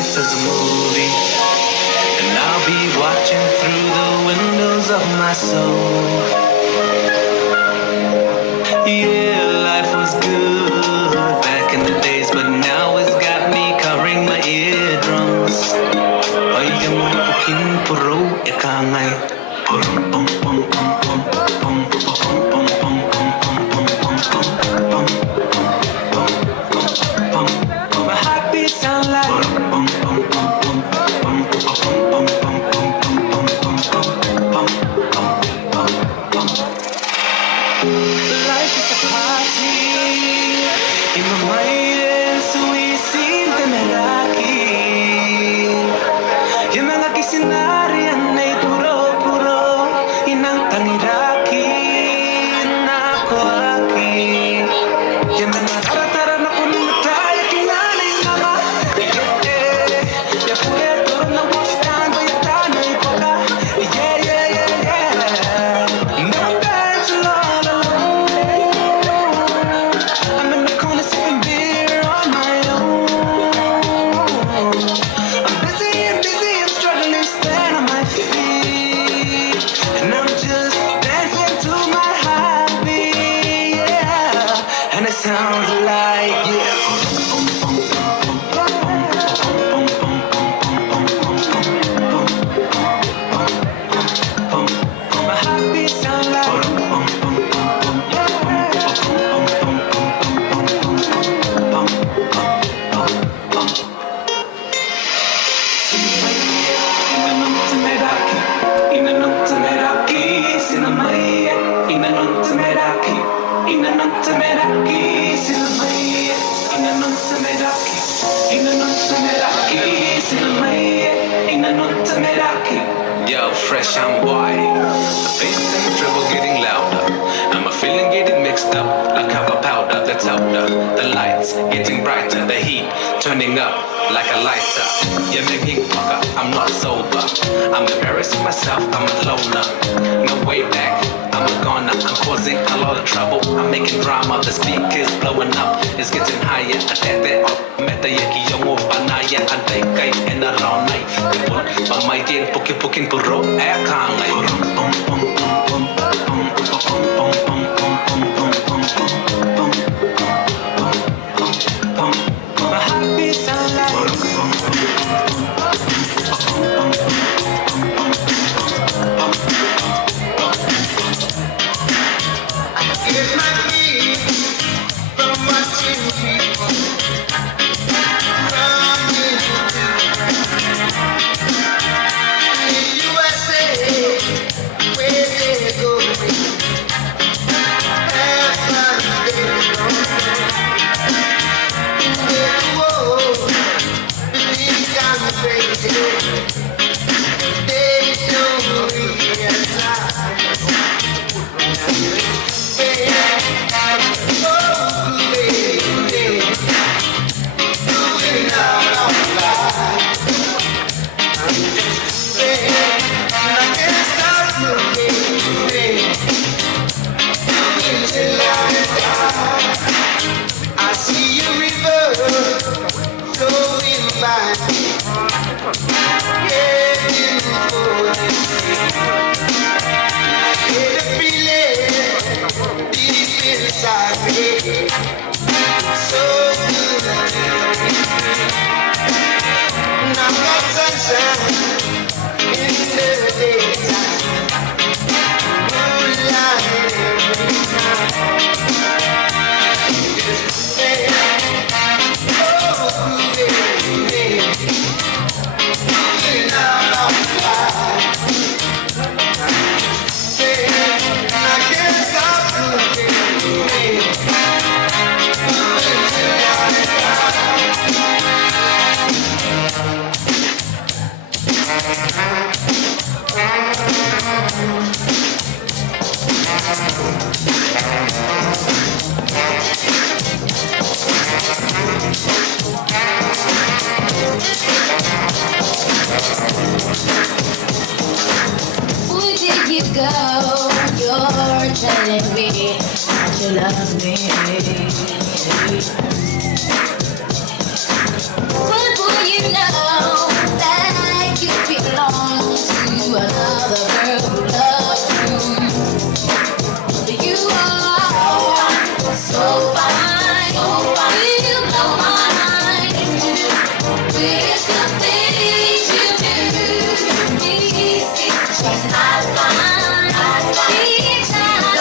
Life is a movie, and I'll I'll be watching through the windows of my soul. Yeah, life was good back in the days, but now it's got me covering my eardrums. Ay, mo puking puro ikangay. Purum pum pum pum pum pum pum pum pum pum pum pum pum pum pum. My heartbeat sound like pum pum pum pum pum pum pum pum pum pum pum pum. Life is a party in my mind, so we seem to meraki. Yung mga kisinarian ay puro-puro inang tangiraki na ako aki. Yung mga tara-tara na kuminatay kinanay mga ya puedo na wastan bayataan ay pala. Yeah. No dance alone. I'm in the corner sipping beer on my own. I'm busy, I'm struggling, stand on my feet. And I'm just dancing to my heartbeat, yeah. And it sounds like, yeah. My heartbeat sounds like Yo, fresh and white. The bass and the treble getting louder. And my feeling getting mixed up like copper powder that's outer. The lights getting brighter, the heat turning up like a lighter. You're making fucker, I'm not sober. I'm embarrassing myself, I'm a loner. No way back, I'm a goner. I'm causing a lot of trouble. I'm making drama, the speakers blowing up. It's getting higher. Atete meta yaki yongo banaya. Antay kay and around night. Pamay pukin puro ekangay. My heartbeat sound like It might be from watching people running in the USA, where they go. That's why they don't in the world, think I'm crazy. They don't realize. I see a river flowing by, getting for the sea. I get a feeling deep inside me, so good. And I've got sunshine in the daytime, moonlight every night. Where did you go? You're telling me that you love me. What will you know that you belong? She's not fine. Big time.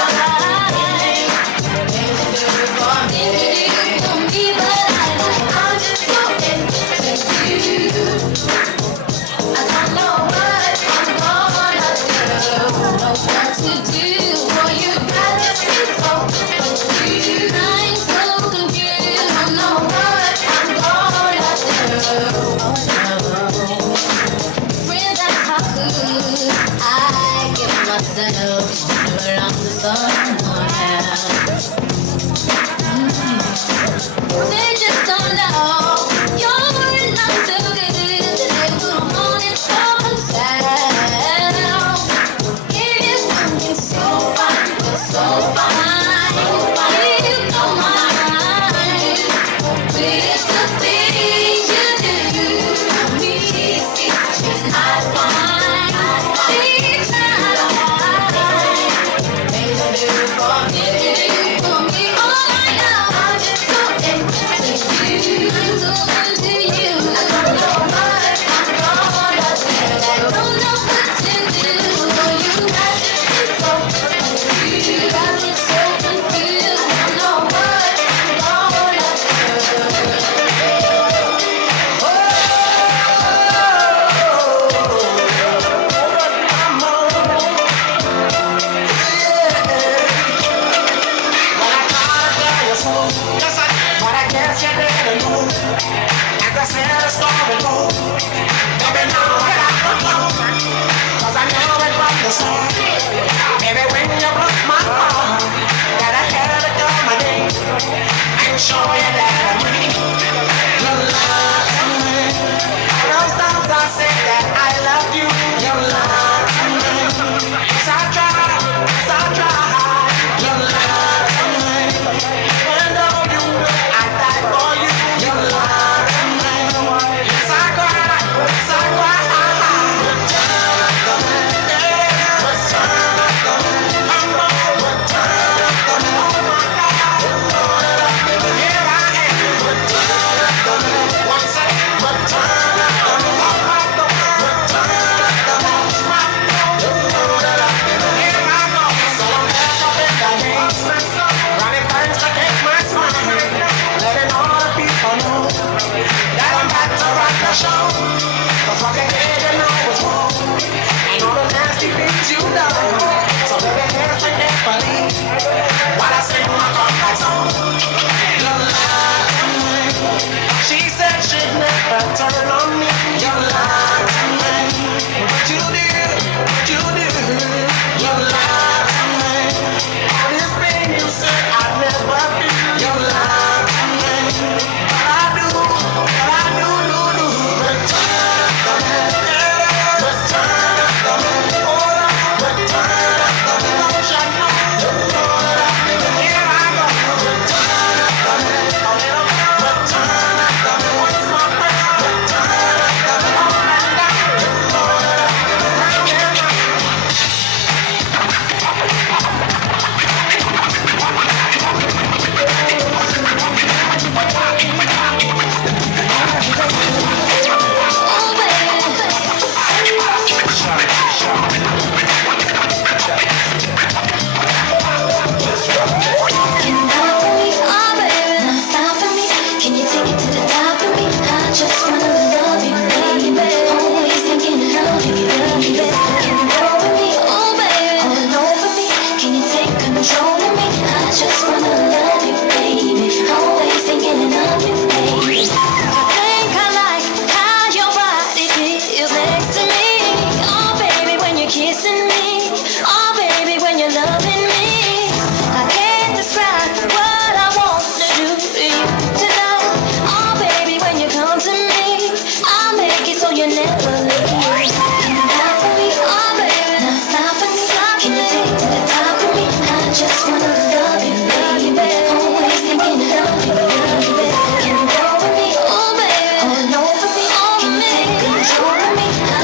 They just don't know you're not too good. They put on it so sad. It is looking so fine, so fine. You blow my mind with the things you do. Me, she's not fine. She's not fine. Baby, for me, all I know. Baby, when you broke my heart, that I had to go my day and show you that I mean you love me. Those times I said that I love you, you love me. Yes, I tried, you love me. And all you know, I died for you, you love me. Yes, I cried, show, 'cause what they did, you know was wrong, and all the nasty things you done. So baby, here's the carefully while I sing my comeback song. You lied to me. She said she'd never turn on me. You lied to me. But you did, you lied to me. All this pain you said I'd never feel. You lied to me. But I do.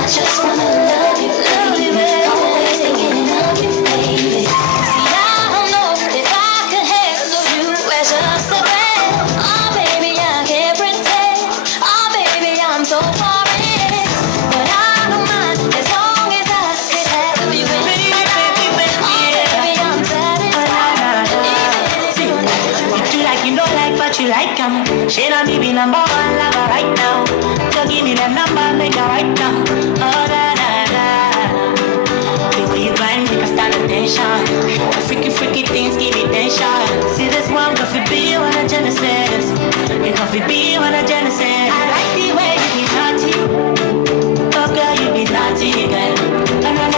just wanna love you, baby. like him. She not me be number one lover right now. So give me that number, make her right now. Oh da da da. The way you grind, make her start attention. The freaky things give me tension. See this one, coffee be on a Genesis. And coffee be on a Genesis. I like the way you be naughty. Oh girl, you be naughty, girl.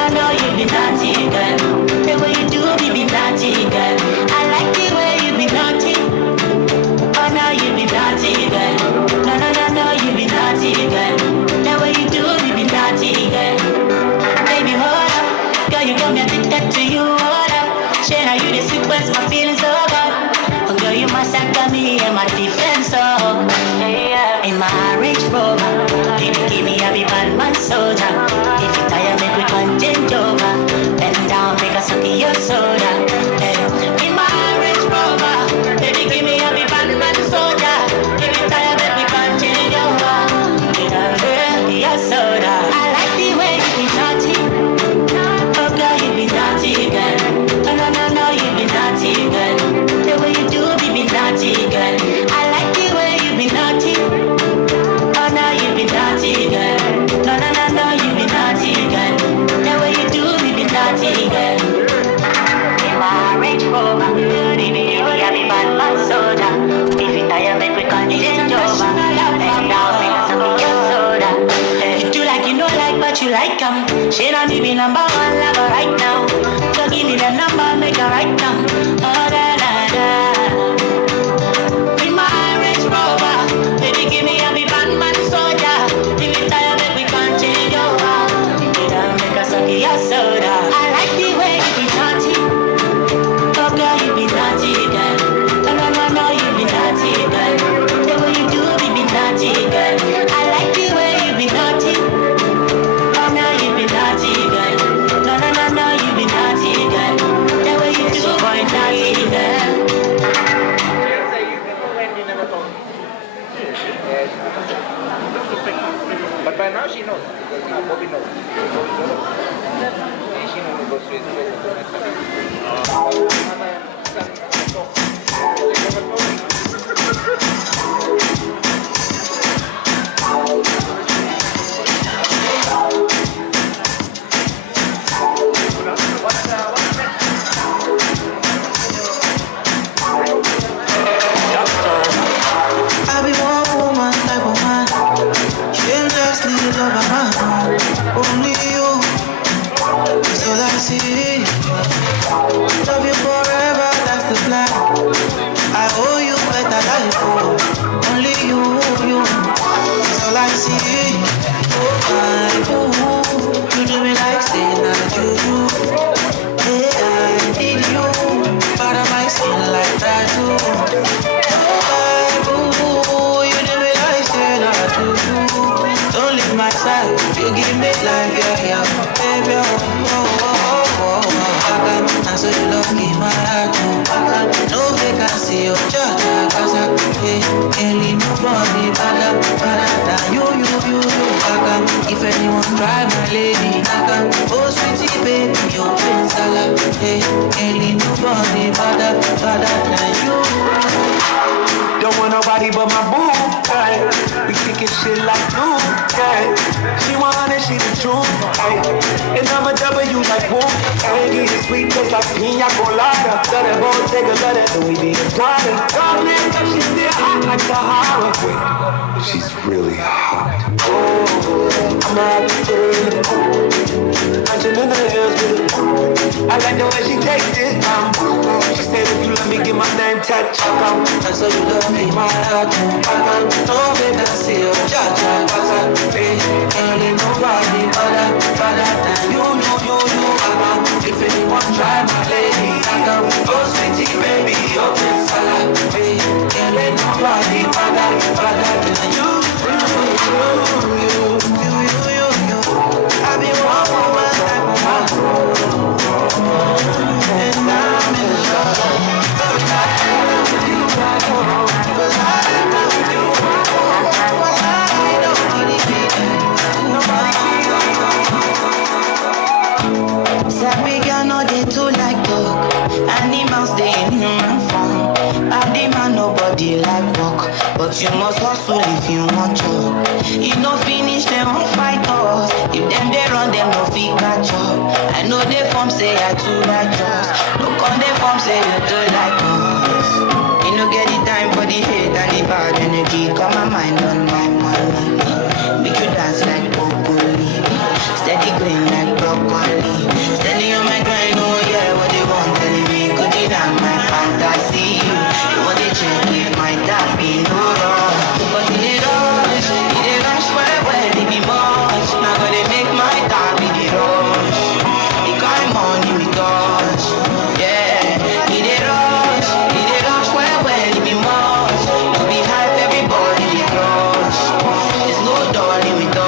No, you be naughty, girl. The way you do, you be naughty, girl. I like the way you be naughty. Oh no, you be naughty, girl. No, you be naughty, girl. The way you do, you be naughty, girl. Baby, hold up. Girl, you got me addicted to you, hold up. Share how you the sequence, my feelings so good. Oh girl, you massacre me and my defense, oh. In my Range Rover, baby, give me a big man soldier. If you tire, make we can change over. Bend down, make a suck your soda. In my Range Rover, baby, give me a big man soldier. If you tire, make we can change over. Your soda. I like the way you be naughty. Oh girl, you be naughty, girl. No, you be naughty, girl. The way you do, you be naughty, girl. I like the way you be naughty. Oh no, you be naughty, girl. No, you be naughty, girl. The way you do, you be naughty, girl. In my Range Rover, baby, you be bad soldier. If you tire, make we can change over. And now, make us up your soda. You do like you know like, but you like him. She not me be number one lover right now. So give me the number, make her right now. Oh da da da. In my Range Rover, baby, give me a big man soldier. If you tire, make we can change over. Make us suck your soda. I like the way you be naughty. Oh girl, you be naughty, girl. No, you be naughty, girl. The way you do, you be naughty, girl. I like the way you be naughty. Oh no, you be naughty, girl. No, you be naughty, girl. The way you do, boy, naughty, girl. But by now she knows, because now Bobby knows. And she knows go straight I be one woman type of man. Shamelessly love a man. Only you is all I see. Love you forever, that's the plan. I owe you better life, oh. Only you is all I see. Oh, I do. You do me like say that you do. Yeah, I need you, but I might skin like that too. Don't leave my side, you give me life, yeah, baby, I saw you love me, my heart, no vacancy, oh, cause I can't leave nobody, than you, if anyone try my lady, oh, sweetie, baby, you feel salad, can't leave nobody, than you. Don't want nobody but my boo, right? We kickin' shit like glue, yeah. She want it, she the truth, right? And I'm a W like woo, right? Get it sweet just like pina colada. Let it both take a let it, and we be a party. God, man, but she's still hot like the Wait, she's really hot. Oh, I'ma have to put her in the pool. Punching in the hills with a pool. I like the way she takes it, she said if you let me get my name tattooed. I saw you love me, my heart, no vacancy, oh, can't leave nobody, than you. If anyone try my lady, oh, sweetie, baby, you're in salad, can't leave nobody, than you. I be one woman type of man, and I'm in love. Sabi girl no dey too like dog. Animals dey in human form. Body man nobody body like work, but you must hustle if you want job. You no finish them on fight us. If them they run, them no fit catch up. I know they form say I too righteous. No come they form say you too like us. You no get the time for the hate and the bad energy. Got my mind on my money. Make you dance like broccoli. Steady green like broccoli. Steady on my grind, oh yeah, what they want telling me. Could you not my fantasy? You want to check if my dad be no rush. But it rush where it be much. Now gonna make my dad be the rush. The kind of money we touch. Yeah, it rush where it be much. To be hype, everybody they crush. There's no darling with us.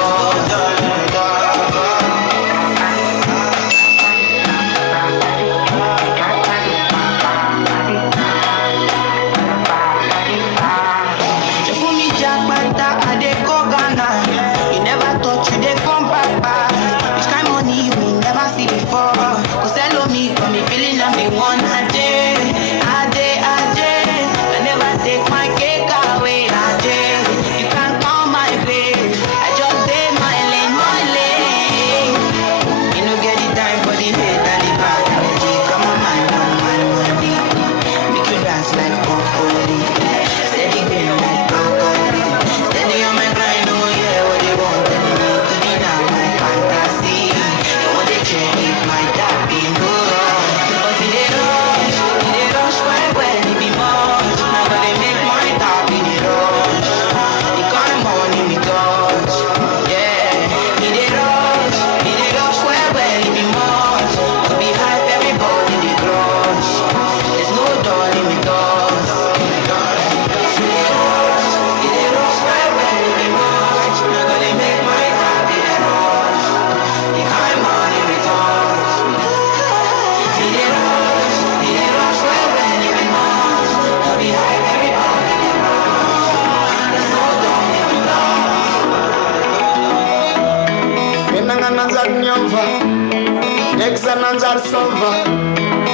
Exananzar sova,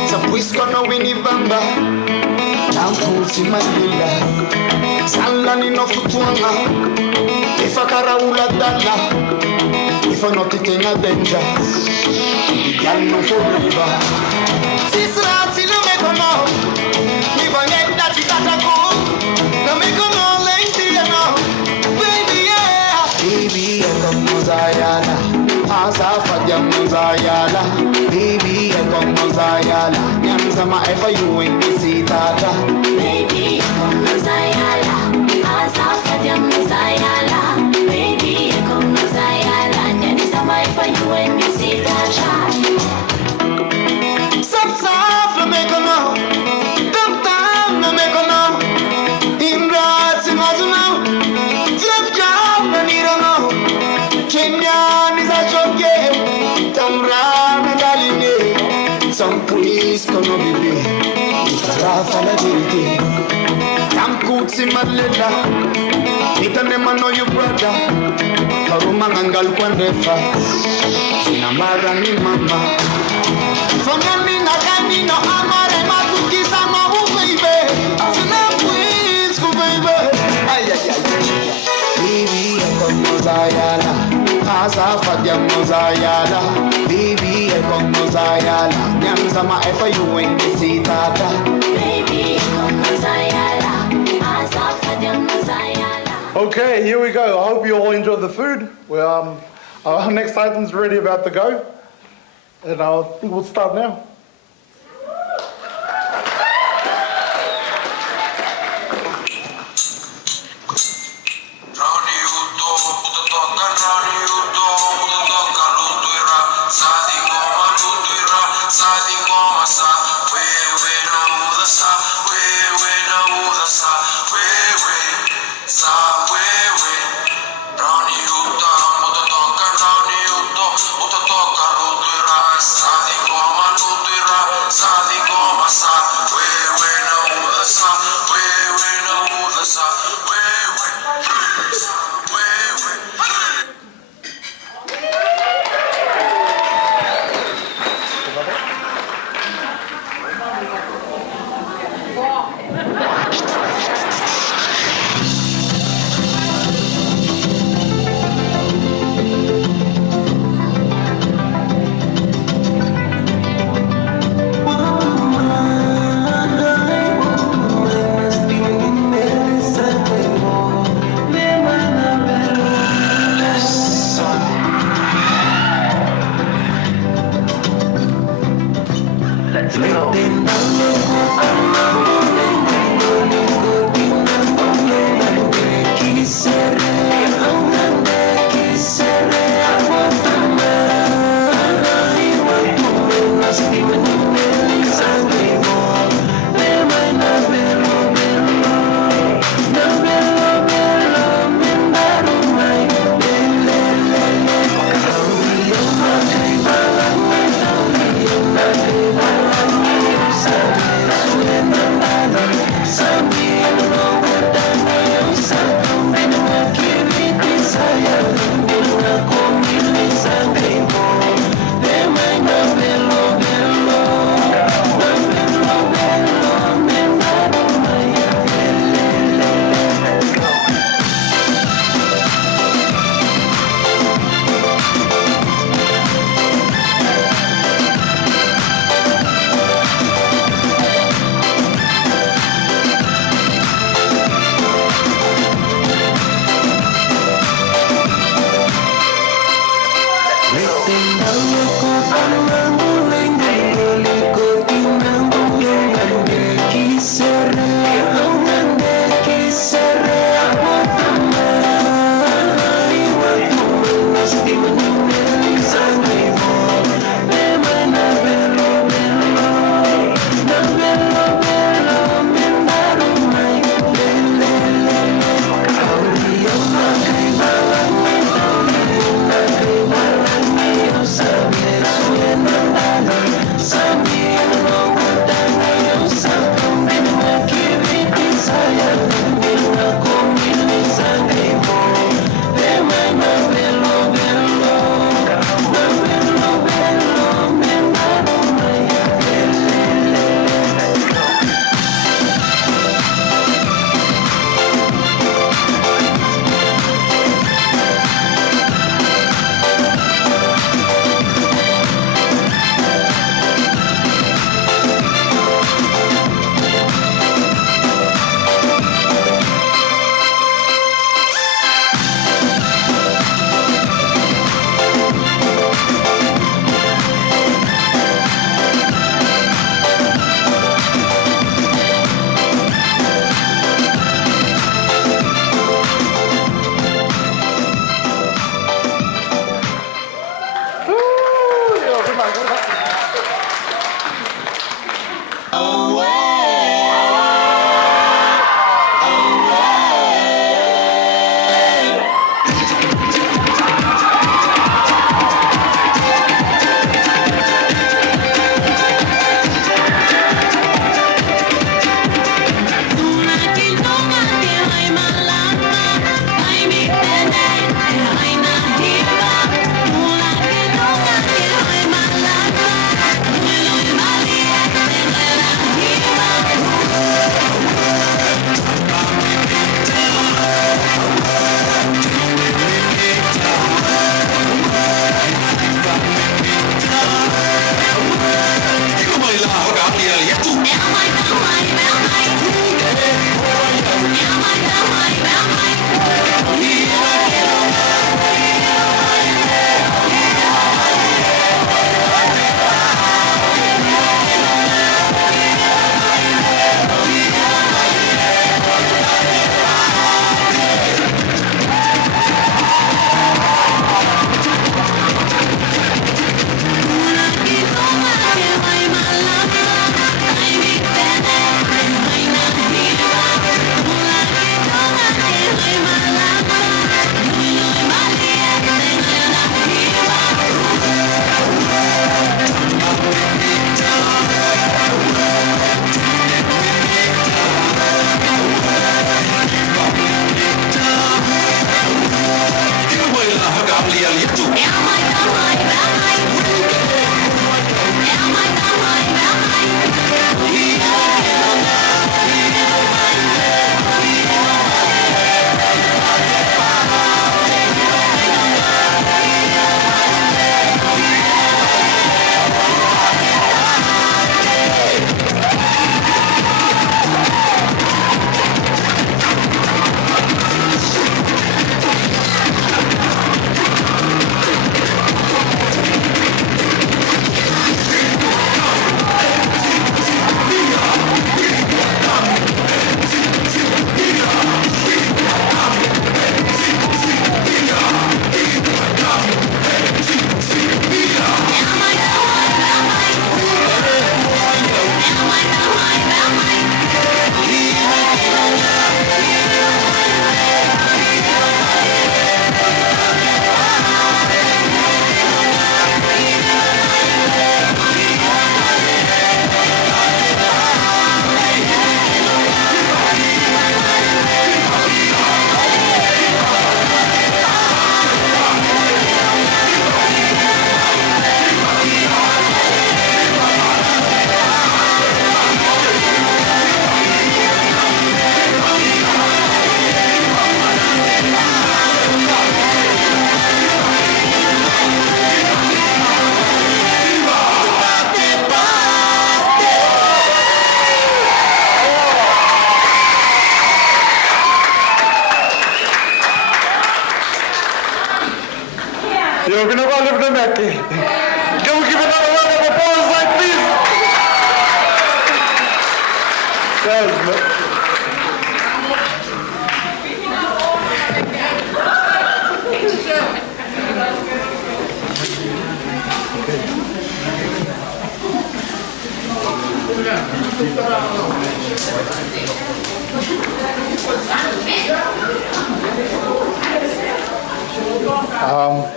Sapuisco no winibamba, Tampusi Mandila, Salani no futuanga, if a caraula dalla, if a not in a danger, Yano forever. Sisrati no mekono, if I get that it go, no mekono lengthy enough, baby, yeah, baby, I'm Mozayana. Asafaja Muzayala, baby, I come Muzayala. Nyanzama ever you when you see tata. Baby, I come Muzayala. Asafaja Muzayala, baby, I come Muzayala. Nyanzama ever you when you see tata. Saf no make a no, tam no make a no. Imrats in Mazuna, Jeff Jam no need a no. Kenyan is a joke game. Tamra Galine, some police gonna be Rafa Lagirity. Tam Kutsi Madleta, Nitanema know your brother. Karumangal Kwandefa, Sinamara ni mama. From Yamina Canino, Amare Matuki Sama, baby. Sinapwins, baby. Baby, I come Mozayala. Asafaja Mozayala, baby, I come Mozayala. Nyanzama ever you when you see tata. Baby, I come Mozayala. Asafaja Mozayala. Okay, here we go. I hope you all enjoyed the food. Our next item's ready about to go. And I think we'll start now.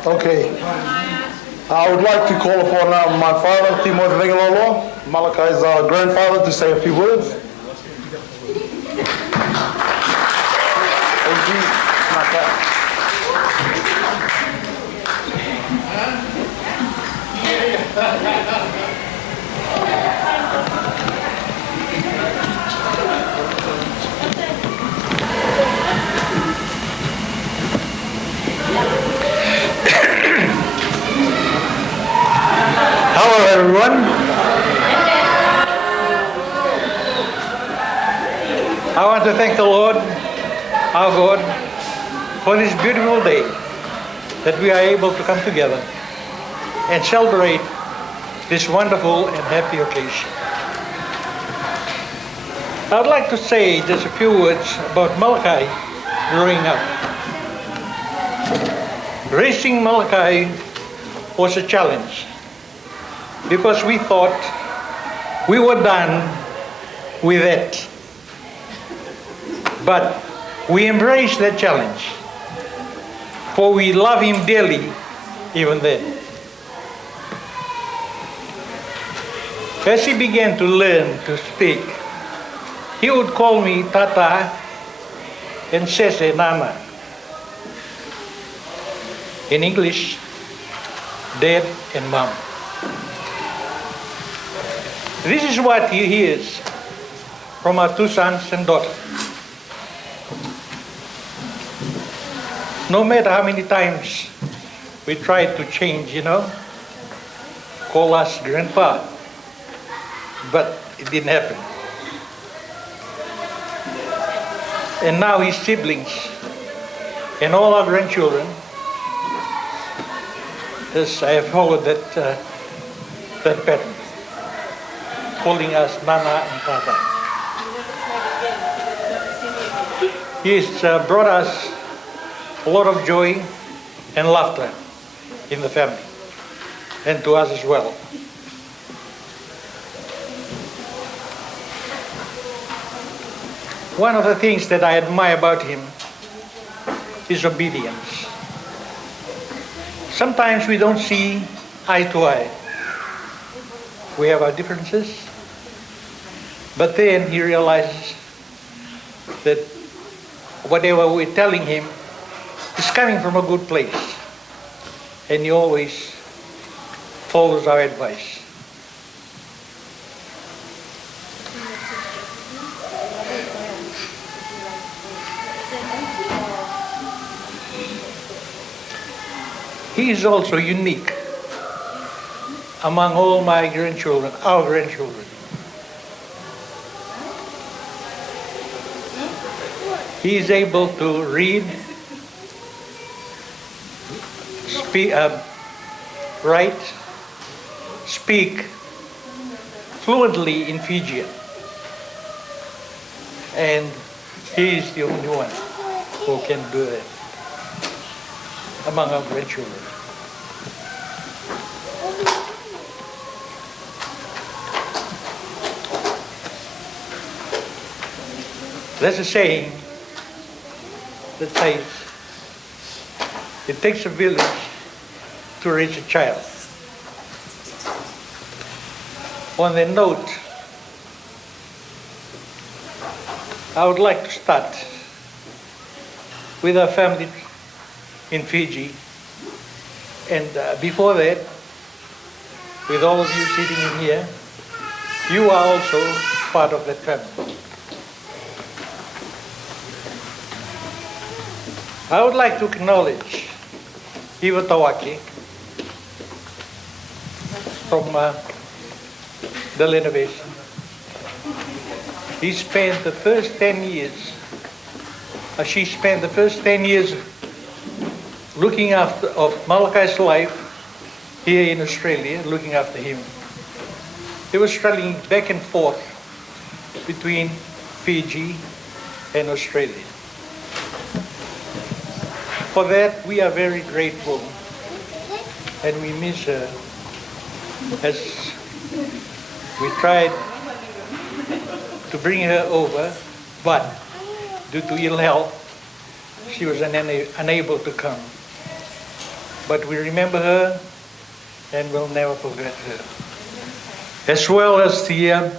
Okay. I would like to call upon my father, Cagiloaloa, Malakai's grandfather, to say a few words. Hello, everyone. I want to thank the Lord, our God, for this beautiful day that we are able to come together and celebrate this wonderful and happy occasion. I would like to say just a few words about Malakai growing up. Raising Malakai was a challenge, because we thought we were done with it. But we embraced that challenge, for we love him dearly even then. As he began to learn to speak, he would call me Tata and Sese Nana. In English, Dad and Mom. This is what he hears from our two sons and daughter. No matter how many times we tried to change, call us grandpa, but it didn't happen. And now his siblings and all our grandchildren, as I have followed that pattern, calling us Nana and Tata. He's brought us a lot of joy and laughter in the family, and to us as well. One of the things that I admire about him is obedience. Sometimes we don't see eye to eye. We have our differences, but then he realizes that whatever we're telling him is coming from a good place, and he always follows our advice. He is also unique among all my grandchildren, our grandchildren. He is able to read, speak, write, speak fluently in Fijian. And he is the only one who can do that among our grandchildren. There's a saying that says, it takes a village to raise a child. On that note, I would like to start with our family in Fiji, and before that, with all of you sitting in here, you are also part of that family. I would like to acknowledge Iwa Tawaki from the Renovation. He spent the first 10 years, she spent the first 10 years looking after of Malakai's life here in Australia, looking after him. He was traveling back and forth between Fiji and Australia. For that, we are very grateful, and we miss her as we tried to bring her over, but due to ill health, she was unable to come. But we remember her and will never forget her. As well as the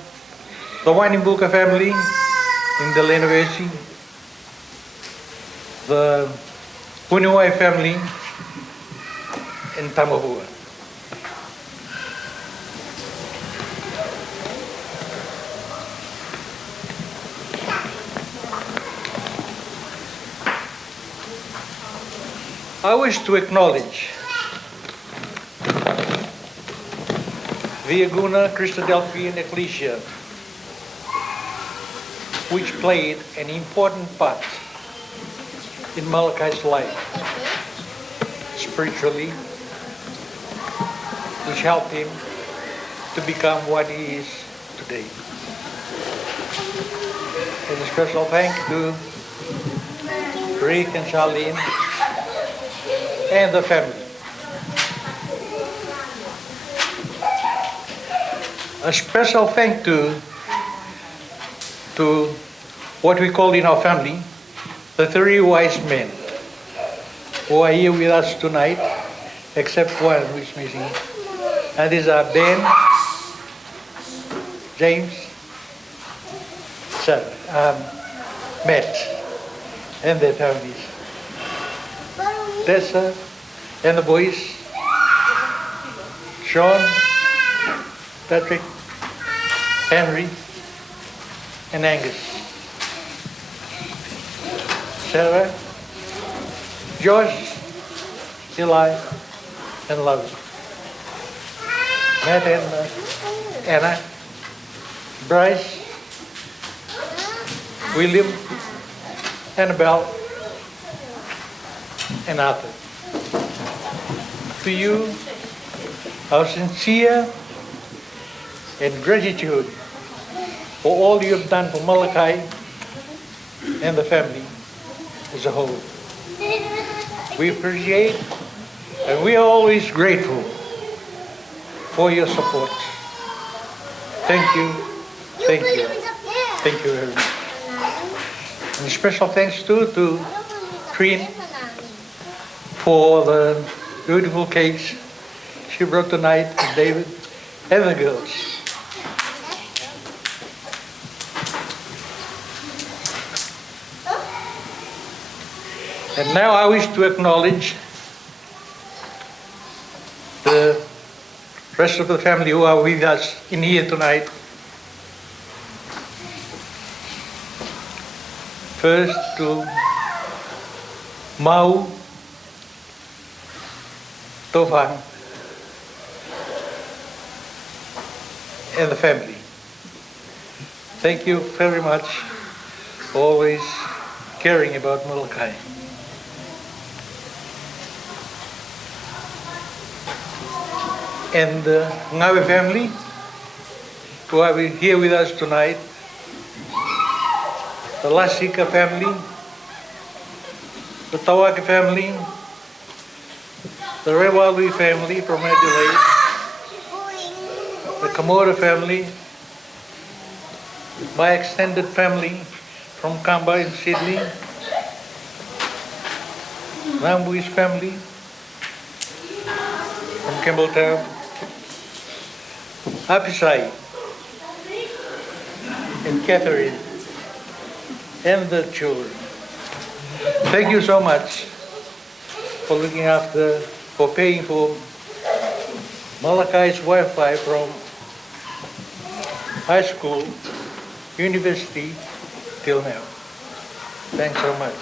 Wainimbuka family in the Lenavesi, the Moimoi family in Tamahua. I wish to acknowledge the Aguna Christadelphian Ecclesia, which played an important part in Malakai's life, spiritually, which helped him to become what he is today. And a special thank you to Rick and Charlene and the family. A special thank you to what we call in our family the three wise men who are here with us tonight, except one who is missing. And these are Ben, James, Matt, and their families. Tessa and the boys, Sean, Patrick, Henry, and Angus. Sarah, Josh, Eli, and Love. Matt and Anna, Bryce, William, Annabelle, and Arthur. To you, our sincere and gratitude for all you have done for Malakai and the family as a whole. We appreciate and we are always grateful for your support. Thank you, thank you, thank you very much. And special thanks to Trin for the beautiful cakes she brought tonight, and David and the girls. And now I wish to acknowledge the rest of the family who are with us in here tonight. First to Mau, Tofang, and the family. Thank you very much for always caring about Malakai. And the Ngawe family, who are here with us tonight, the Lasika family, the Tawaka family, the Rewalui family from Adelaide, the Kamora family, my extended family from Kamba in Sydney, Nambui's family from Campbelltown, Apisai, and Catherine, and the children. Thank you so much for looking after, for paying for Malakai's Wi-Fi from high school, university, till now. Thanks so much.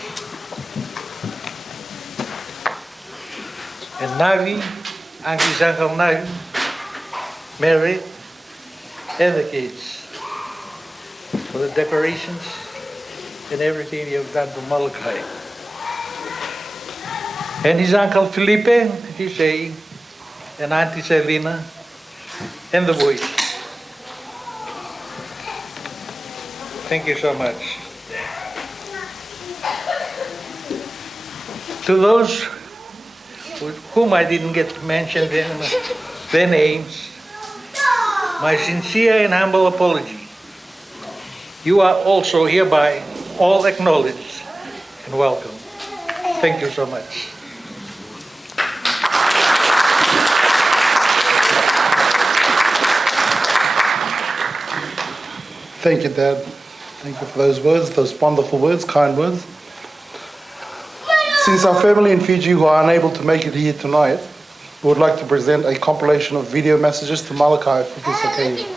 And Navi, Auntie's Uncle Navi, Mary, and the kids for the decorations and everything you've done for Malakai. And his Uncle Felipe, he's saying, and Auntie Selena, and the boys. Thank you so much. To those with whom I didn't get to mention their names, my sincere and humble apology. you are also hereby all acknowledged and welcome. Thank you so much. Thank you, Dad. Thank you for those words, those wonderful words, kind words. Since our family in Fiji who are unable to make it here tonight, we would like to present a compilation of video messages to Malakai for this occasion.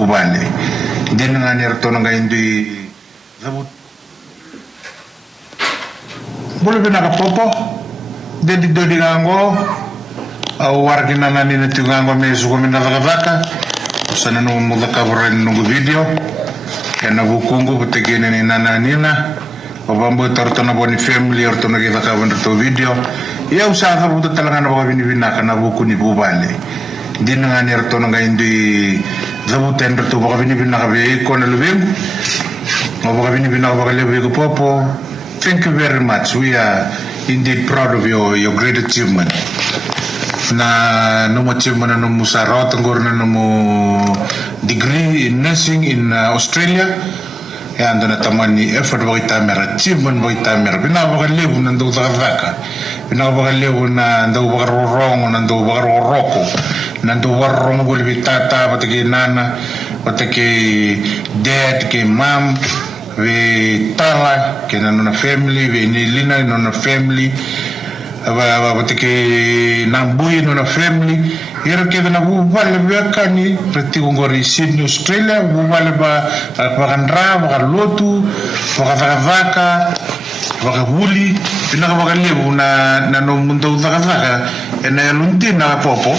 Ubale din nga nirto nga hindi zabut boleh bina popo dedi dodi ngango au wargi nana ni nati ngango mesu ko mina vaka sana no mulaka boren no video kana bukungu butegene ni nana nina babambo torto na boni family orto na kita ka to video ya usaha buta talanga na bini bina kana buku ni bubale din nga nirto nga hindi zabutan to baka binibina ka be ko na lubim o baka binibina ka lebe ko popo. Thank you very much. We are indeed proud of your great achievement. Na no achievement na mo sa road ngor na mo degree in nursing in Australia. Ya ando na tamani effort boy tamer achievement boy tamer bina baka lebu nando taka bina baka lebu na ndo baka rorong nando baka roroko nando warong gulbi tata batake nana batake dad ke mom we tala ke nana family we nilina nana family batake nambui nana family ira ke na bubale bekani preti ngori Sydney Australia bubale ba bakandra baka Latu baka vaka baka huli bina baka lebu na no mundo zaka ena luntina popo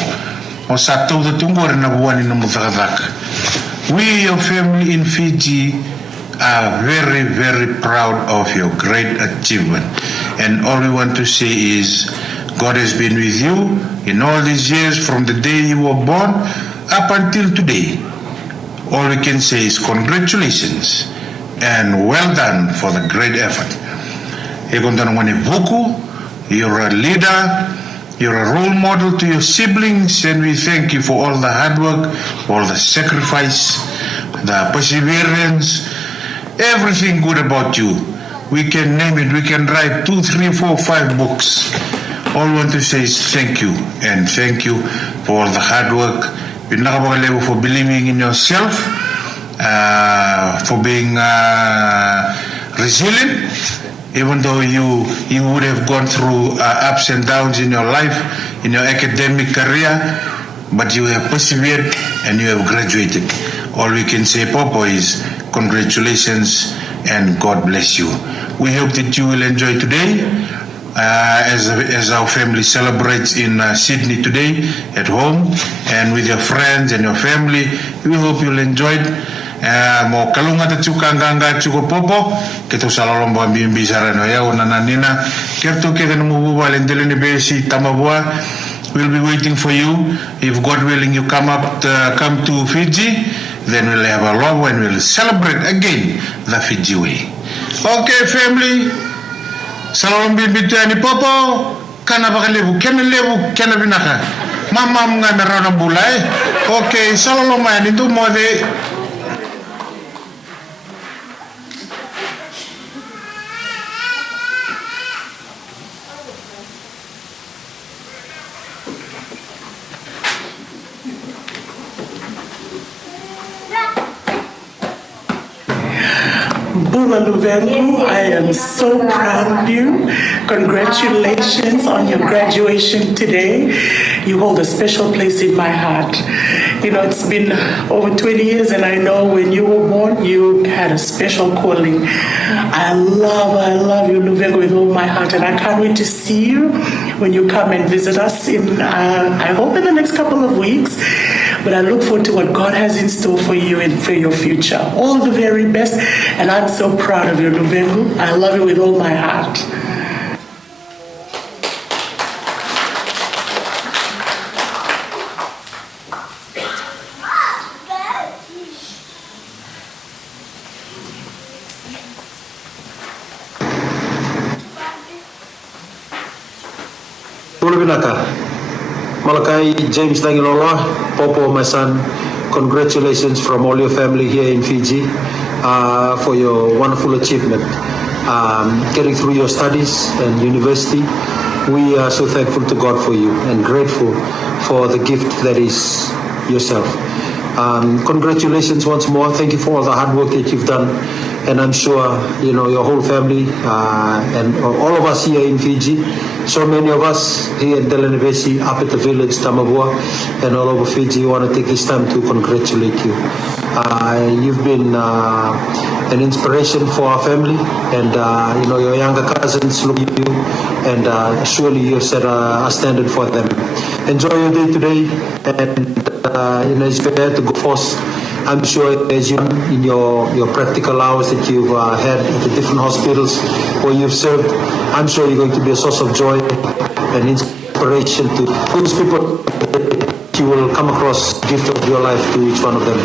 o sato de tungor na buani no muzaka. We, your family in Fiji, are very, very proud of your great achievement. And all we want to say is, God has been with you in all these years from the day you were born up until today. All we can say is congratulations and well done for the great effort. You're a leader. You're a role model to your siblings, and we thank you for all the hard work, all the sacrifice, the perseverance, everything good about you. We can name it, we can write 2, 3, 4, 5 books. All we want to say is thank you, and thank you for all the hard work. For believing in yourself, for being resilient. Even though you would have gone through ups and downs in your life, in your academic career, but you have persevered and you have graduated. All we can say, Popo, is congratulations and God bless you. We hope that you will enjoy today as our family celebrates in Sydney today at home and with your friends and your family. We hope you'll enjoy it. Mo kalunga ta chuka nganga chuko popo keto salalomba bimbi sarano ya onananina kerto keden mu balendele ne besi tamabwa. We'll be waiting for you. If God willing you come to Fiji, then we'll have a love and we'll celebrate again the Fiji way. Okay, family, salalom bimbi tani popo kana bakalebu kena binaka mama mga merana bulay. Okay, salalom man itu mode. Luvengu, I am so proud of you. Congratulations on your graduation today. You hold a special place in my heart. You know, it's been over 20 years and I know when you were born, you had a special calling. I love you, Luvengu, with all my heart, and I can't wait to see you when you come and visit us in, I hope in the next couple of weeks. but I look forward to what God has in store for you and for your future. All the very best, and I'm so proud of you, Lubengu. I love you with all my heart. Malakai, James Cagiloaloa, Popo, my son, congratulations from all your family here in Fiji for your wonderful achievement. Getting through your studies and university, we are so thankful to God for you and grateful for the gift that is yourself. Congratulations once more. Thank you for all the hard work that you've done. And I'm sure, you know, your whole family and all of us here in Fiji, so many of us here in Telenevesi, up at the village, Tamabua, and all over Fiji, want to take this time to congratulate you. You've been an inspiration for our family, and you know, your younger cousins look at you, and surely you've set a standard for them. Enjoy your day today, and you know, it's better to go forth. I'm sure as you in your practical hours that you've had at the different hospitals where you've served, I'm sure you're going to be a source of joy and inspiration to those people. You will come across the gift of your life to each one of them.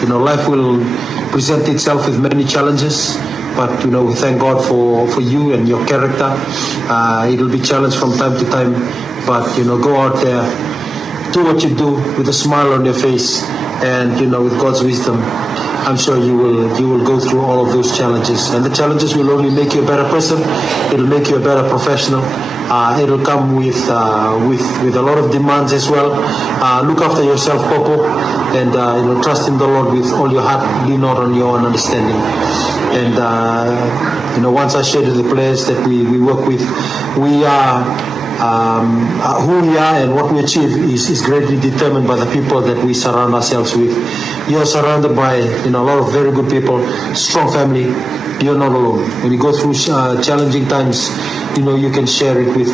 You know, life will present itself with many challenges, but you know, we thank God for you and your character. It'll be challenged from time to time, but you know, go out there, do what you do with a smile on your face, and you know, with God's wisdom, I'm sure you will go through all of those challenges. And the challenges will only make you a better person. It'll make you a better professional. It'll come with a lot of demands as well. Look after yourself, Popo, and you know, trust in the Lord with all your heart. Lean not on your own understanding. And you know, once I shared with the players that we work with, we are. Who we are and what we achieve is greatly determined by the people that we surround ourselves with. You're surrounded by, you know, a lot of very good people, strong family. You're not alone. When you go through challenging times, you know, you can share it with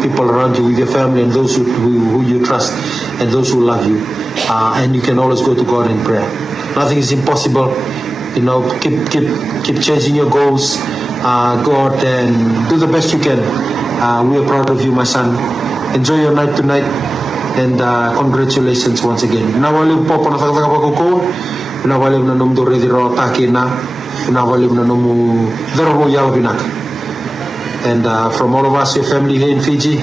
people around you, with your family and those who you trust and those who love you. And you can always go to God in prayer. Nothing is impossible. You know, keep chasing your goals. Go out and do the best you can. We are proud of you, my son. Enjoy your night tonight, and congratulations once again. Nawali popo na takako, nawali na nom do rediro takina, nawali na nomu dero yalvinak. And from all of us, your family here in Fiji,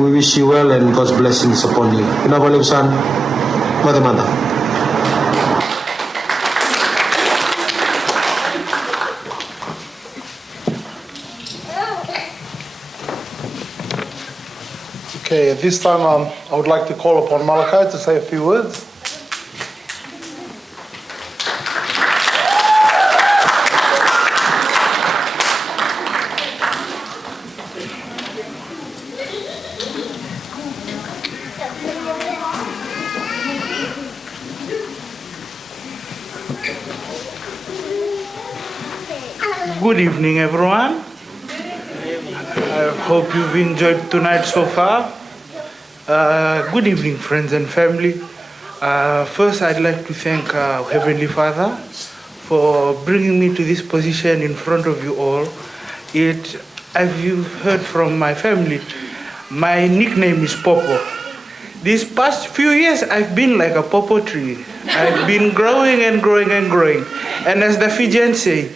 we wish you well and God's blessings upon you. Nawali son, madamanda. Okay, at this time I would like to call upon Malakai to say a few words. Good evening, everyone. I hope you've enjoyed tonight so far. Good evening, friends and family. First, I'd like to thank Heavenly Father for bringing me to this position in front of you all. As you've heard from my family, my nickname is Popo. These past few years, I've been like a popo tree. I've been growing and growing and growing. And as the Fijians say,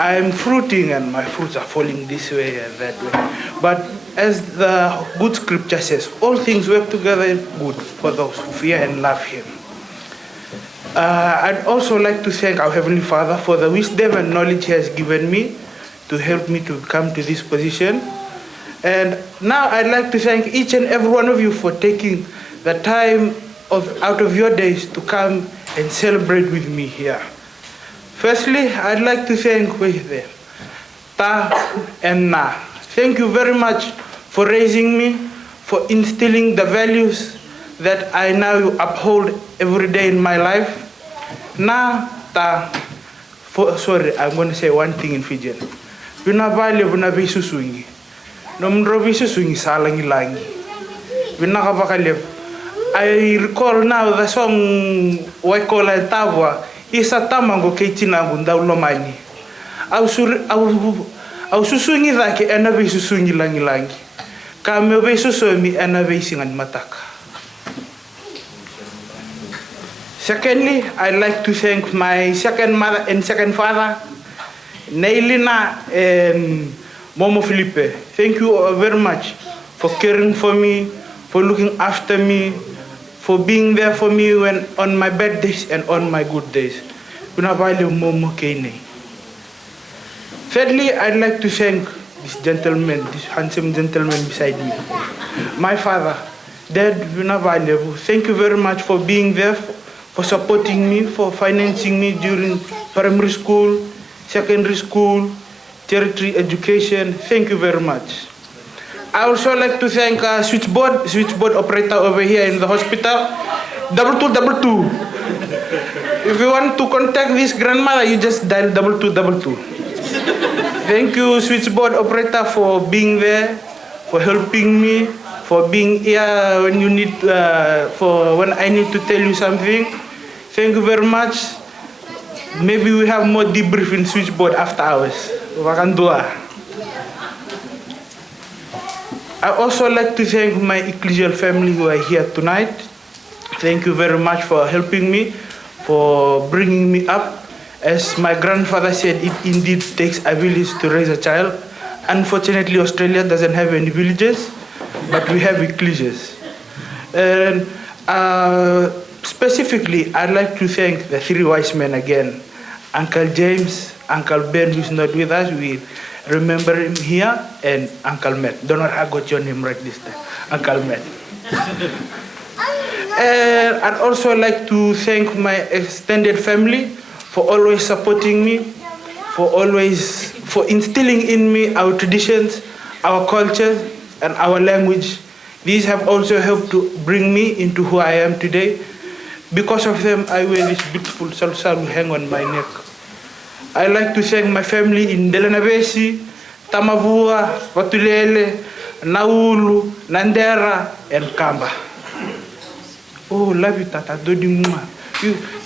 I'm fruiting and my fruits are falling this way and that way. But as the good scripture says, all things work together good for those who fear and love Him. I'd also like to thank our Heavenly Father for the wisdom and knowledge He has given me to help me to come to this position. And now I'd like to thank each and every one of you for taking the time out of your days to come and celebrate with me here. Firstly, I'd like to thank Ta and Na. Thank you very much for raising me, for instilling the values that I now uphold every day in my life. Na, Ta, sorry, I'm going to say one thing in Fijian. Yuna vale buna bisusungi. Nomro bisusungi salangi langi. I recall now the song Waikola Tabwa, Isa Tamango Keitina Gundaulo Au susungi dake ena be susungi langi langi. Ka me be susumi ena be singan mataka. Secondly, I'd like to thank my second mother and second father, Nailina and Momo Felipe. Thank you very much for caring for me, for looking after me, for being there for me when on my bad days and on my good days. Momo Kene. Thirdly, I'd like to thank this gentleman, this handsome gentleman beside me. My father, Dad Vunavalu, thank you very much for being there, for supporting me, for financing me during primary school, secondary school, tertiary education. Thank you very much. I also like to thank switchboard operator over here in the hospital, 2222. If you want to contact this grandmother, you just dial 2222. Thank you, switchboard operator, for being there, for helping me, for being here when you need, when I need to tell you something. Thank you very much. Maybe we have more debrief in switchboard after hours. I also like to thank my ecclesial family who are here tonight. Thank you very much for helping me, for bringing me up. As my grandfather said, it indeed takes a village to raise a child. Unfortunately, Australia doesn't have any villages, but we have ecclesias. And specifically, I'd like to thank the three wise men again. Uncle James, Uncle Ben, who's not with us, we remember him here, and Uncle Matt. Don't know how I got your name right this time, Uncle Matt. And I'd also like to thank my extended family for always supporting me, for instilling in me our traditions, our culture, and our language. These have also helped to bring me into who I am today. Because of them, I wear this beautiful salsa hang on my neck. I like to thank my family in Delenavesi, Tamabua, Watulele, Naulu, Nandera, and Kamba. Oh, love you, Tata Dodi Muma.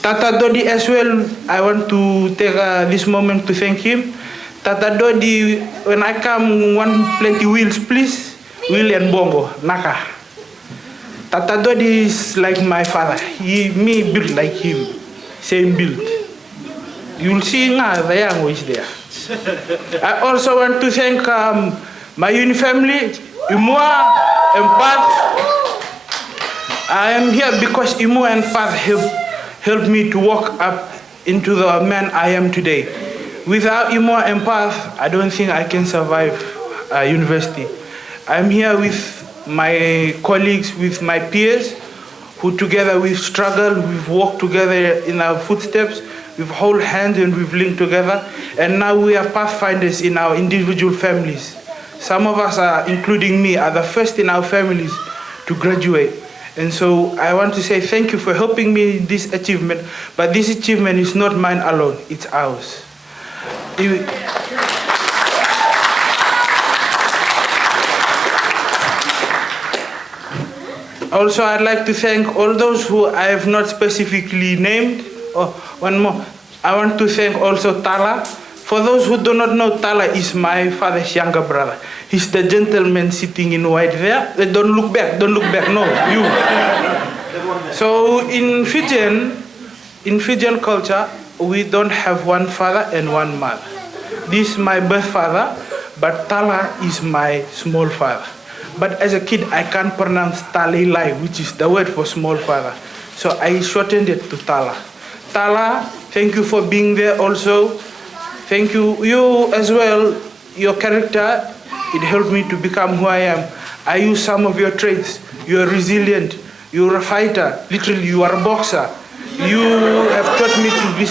Tata Dodi as well, I want to take this moment to thank him. Tata Dodi, when I come, want plenty wheels, please. Wheel and bongo, naka. Tata Dodi is like my father. Me built like him, same build. You'll see now the young is there. I also want to thank my uni family, Imua and Path. I am here because Imua and Path helped me to walk up into the man I am today. Without Imua and Path, I don't think I can survive university. I'm here with my colleagues, with my peers, who together we've struggled, we've walked together in our footsteps, we've held hands and we've linked together, and now we are pathfinders in our individual families. Some of us, including me, are the first in our families to graduate. And so I want to say thank you for helping me in this achievement, but this achievement is not mine alone, it's ours. Also, I'd like to thank all those who I have not specifically named. Oh, one more. I want to thank also Tala. For those who do not know, Tala is my father's younger brother. He's the gentleman sitting in white there. Don't look back, no, you. So in Fijian culture, we don't have one father and one mother. This is my birth father, but Tala is my small father. But as a kid, I can't pronounce Talilai, which is the word for small father. So I shortened it to Tala. Tala, thank you for being there also. Thank you. You as well, your character, it helped me to become who I am. I use some of your traits. You're resilient. You're a fighter. Literally, you are a boxer. You have taught me to be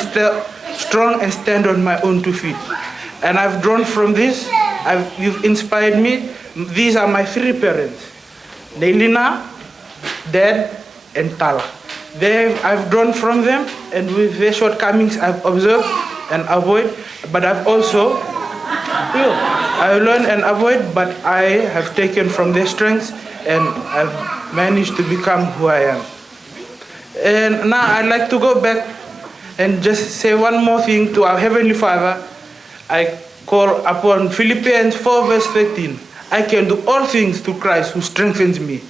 strong and stand on my own 2 feet. And I've drawn from this. You've inspired me. These are my three parents, Nailina, Dad, and Tala. I've drawn from them, and with their shortcomings I've observed and avoid, but I've also, I learn and avoid, but I have taken from their strengths and I've managed to become who I am. And now I'd like to go back and just say one more thing to our Heavenly Father. I call upon Philippians 4 verse 13. I can do all things through Christ who strengthens me.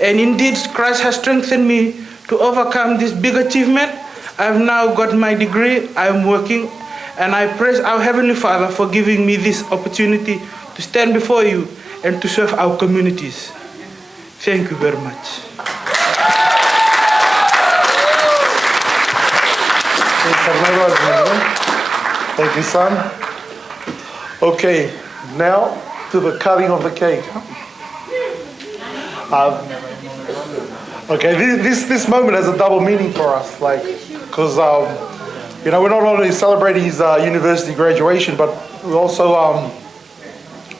And indeed, Christ has strengthened me to overcome this big achievement. I've now got my degree, I'm working, and I praise our Heavenly Father for giving me this opportunity to stand before you and to serve our communities. Thank you very much. Thank you, son. Okay, now to the cutting of the cake. Okay, this moment has a double meaning for us, like, because we're not only celebrating his university graduation, but we also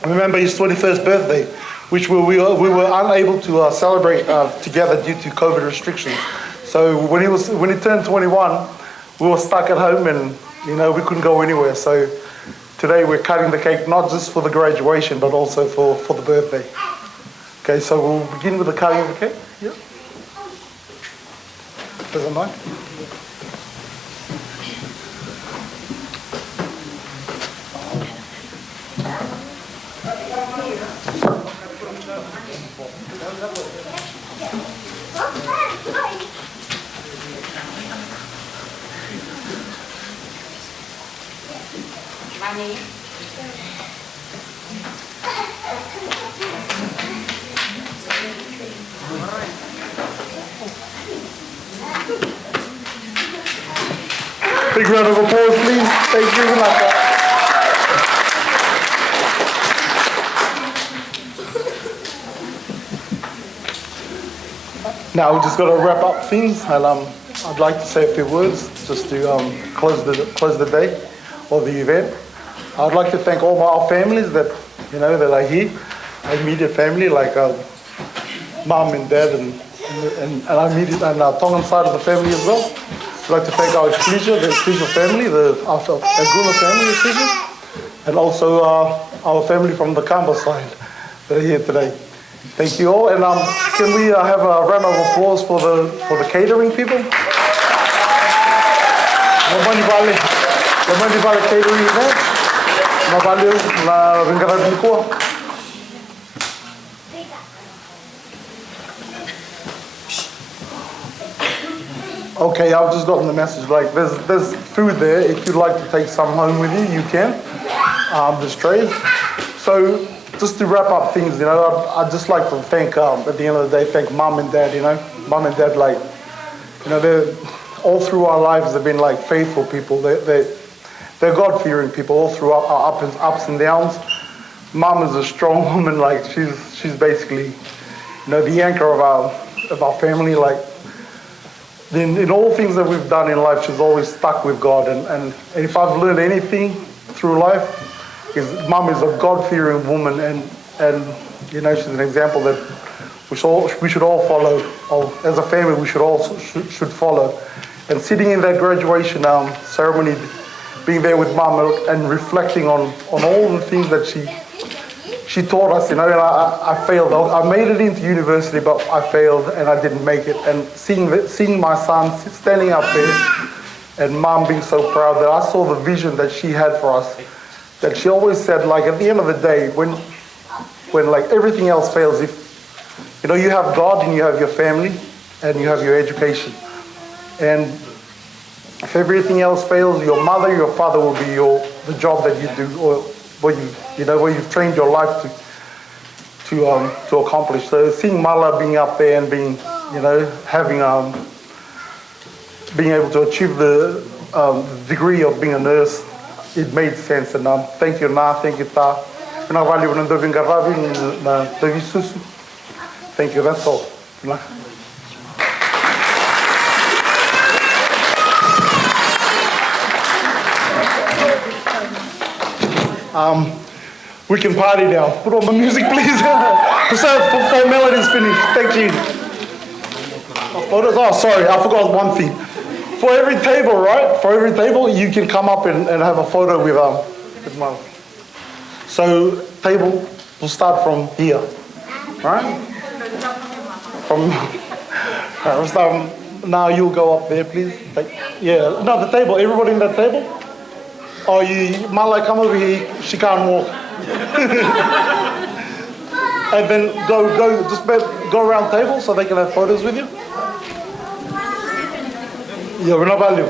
remember his 21st birthday, which we were unable to celebrate together due to COVID restrictions. So when he turned 21, we were stuck at home, and we couldn't go anywhere. So today we're cutting the cake, not just for the graduation, but also for the birthday. Okay, so we'll begin with the cutting of the cake. Yeah. There's a knife. Big round of applause, please. Thank you, Malakai. Now we just got to wrap up things, and I'd like to say a few words just to close the day or the event. I'd like to thank all our families that that are here, our immediate family, like mom and dad, and our immediate and our Tongan side of the family as well. I'd like to thank our the Ecclesia family, our Agula family, Ecclesia, and also our family from the Kamba side that are here today. Thank you all, and can we have a round of applause for the catering people? Mamani Bale catering event. Mabale la Ringarad Nikua. Okay, I've just gotten the message. Like, there's food there. If you'd like to take some home with you, you can. There's trays. So, just to wrap up things, I'd just like to thank, at the end of the day, thank mom and dad. Mom and dad, like, they're all through our lives. They've been like faithful people. They're God-fearing people all through our ups and downs. Mom is a strong woman. Like, she's basically, the anchor of our family. Like, in all things that we've done in life, she's always stuck with God. And if I've learned anything through life, is Mom is a God-fearing woman, and she's an example that we should all follow. Or as a family, we should follow. And sitting in that graduation ceremony, being there with Mom and reflecting on all the things that she taught us, and I failed. I made it into university, but I failed and I didn't make it. And seeing my son standing up there and Mom being so proud that I saw the vision that she had for us, that she always said, like, at the end of the day, when like everything else fails, if you have God and you have your family and you have your education, and if everything else fails, your mother, your father will be the job that you do, or where you've trained your life to accomplish. So seeing Mala being up there and being able to achieve the degree of being a nurse, it made sense. And thank you, thank you, Ta. Thank you. That's all. We can party now. Put on the music, please. Formality's finished. Thank you. Photos. Oh, sorry, I forgot one thing. For every table, right? For every table, you can come up and have a photo with Mom. So table will start from here, right? from Paris. Now you'll go up there, please. Yeah, no, the table. Everybody in that table. Oh, Malai, come over here. She can't walk. And then go around table so they can have photos with you. Yeah, we're not value.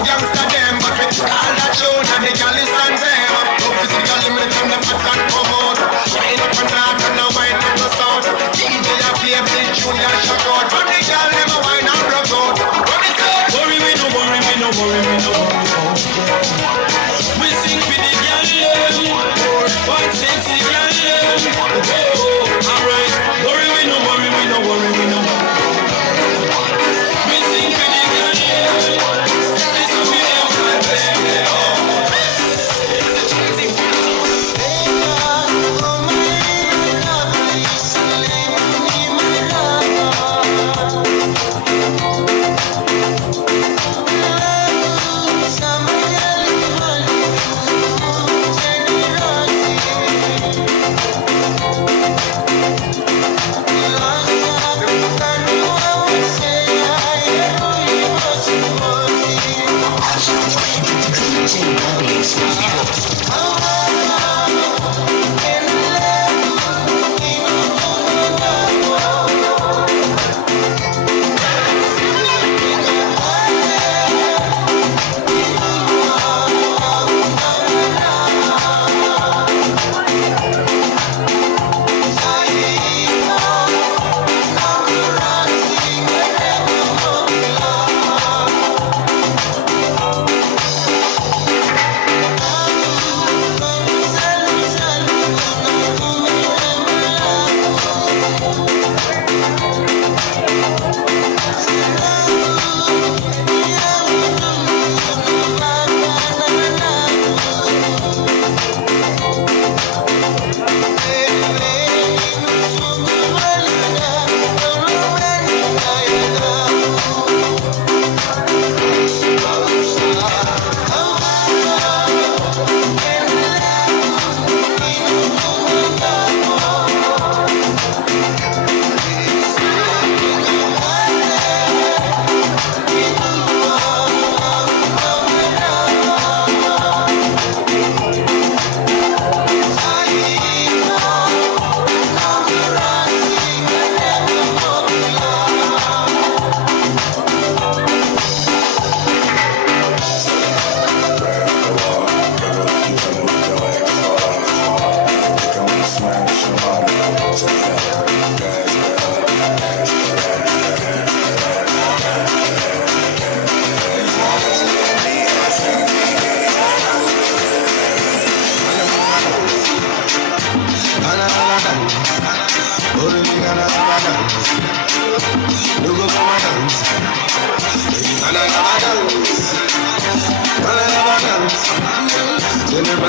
Gangsta them, but we call that show, and the gal is on them. Physically, me from the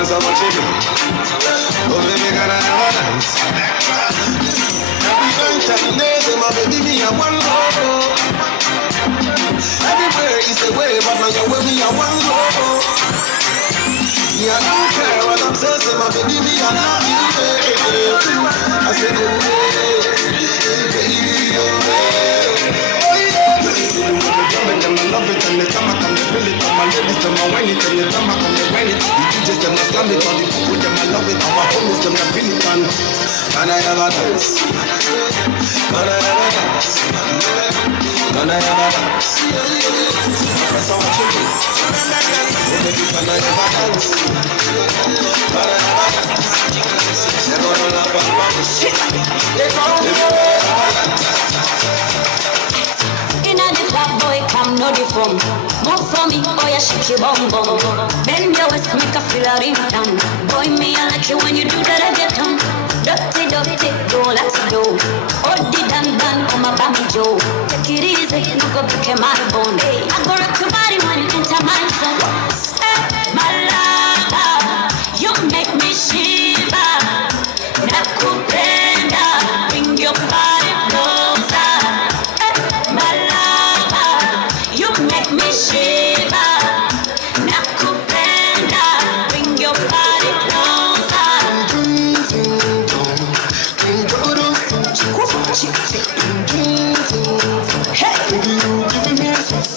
so much you do. Oh baby, gotta have a dance. Every night and day, say my baby, me a one love. Everywhere is a way, but now you're with me a one love. Yeah, I don't care what I'm saying, say my baby, me I love you, baby. I said, oh yeah, baby, oh yeah. Oh yeah. When the drum and them I love it, and the time I come to feel it, and my ladies them I whine it, and the time I come to whine it. The DJs them I slam it, all the people them I love it, our homies them I feel it, and can I have a dance? Can I have a dance? Can I have a dance? That's how I should do. Baby, can I have a dance? Can I have a dance? They're gonna laugh at me. They're gonna Inna the club, boy, come no the phone. Move for me, oh yeah, shake your bum bum. Bend your waist, make a feel a ring down. Boy, me I like it when you do that, I get down. Dirty, dirty, go, let's go. Oh, the dan dan, oh my bammy Joe. Take it easy, no go break my bone. Hey, I go rock your body when you enter my zone. Hey, my lover, you make me shiver. Nakupenda, bring your body closer. Hey, my lover, you make me shiver. Nakupenda, bring your body closer. Hey, you giving me a sense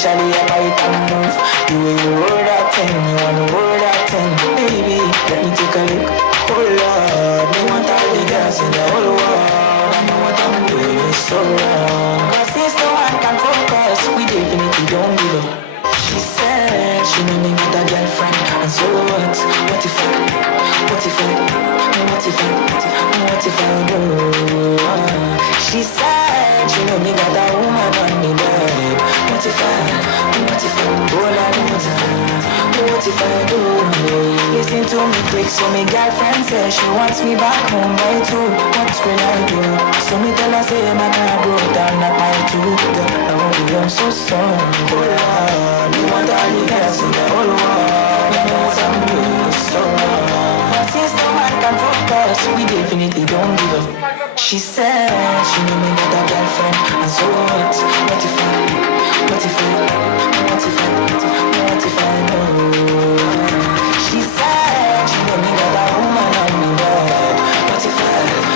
especially your bite and move. The way you roll that thing, you wanna roll that thing. Baby, let me take a look. Oh Lord, you want all the girls in the whole world. I know what I'm doing is so wrong. But since no one can focus, we definitely don't give up. She said she know me got a girlfriend, and so what? What if I do? She said she know me got a woman on me bed. What if I do? Listen to me quick, so my girlfriend says she wants me back home by 2. What will I do? So me tell her say my car broke down at my 2. I'm so sorry. You want all the girls in the whole world. You know what I'm doing so wrong. But since no man can focus, we definitely don't give up. She said she knew me got a girlfriend, and so what? What if I know? She said she knew me got a woman on me bed. What if I know?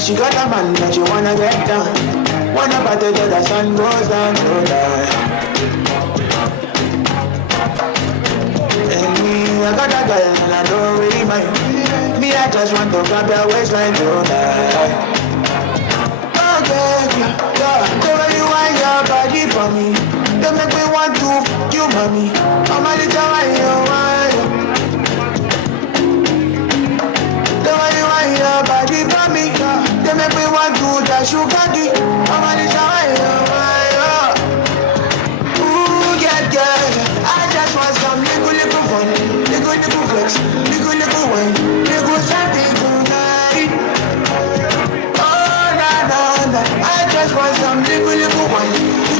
She got a man that you wanna get down. Wanna party till the sun goes down tonight. And me, I got a girl and I don't really mind. Me, I just want to grab your waistline tonight. Oh yeah. The way you want your body for me, they make me want to f*** you, mommy. I'm a little while you want. The way you want your body for me, they make me want to dash you candy. I'm a little while you want. Ooh, yeah. I just want some little fun, little flex, little wine, little something tonight. Oh, nah. I just want some little wine,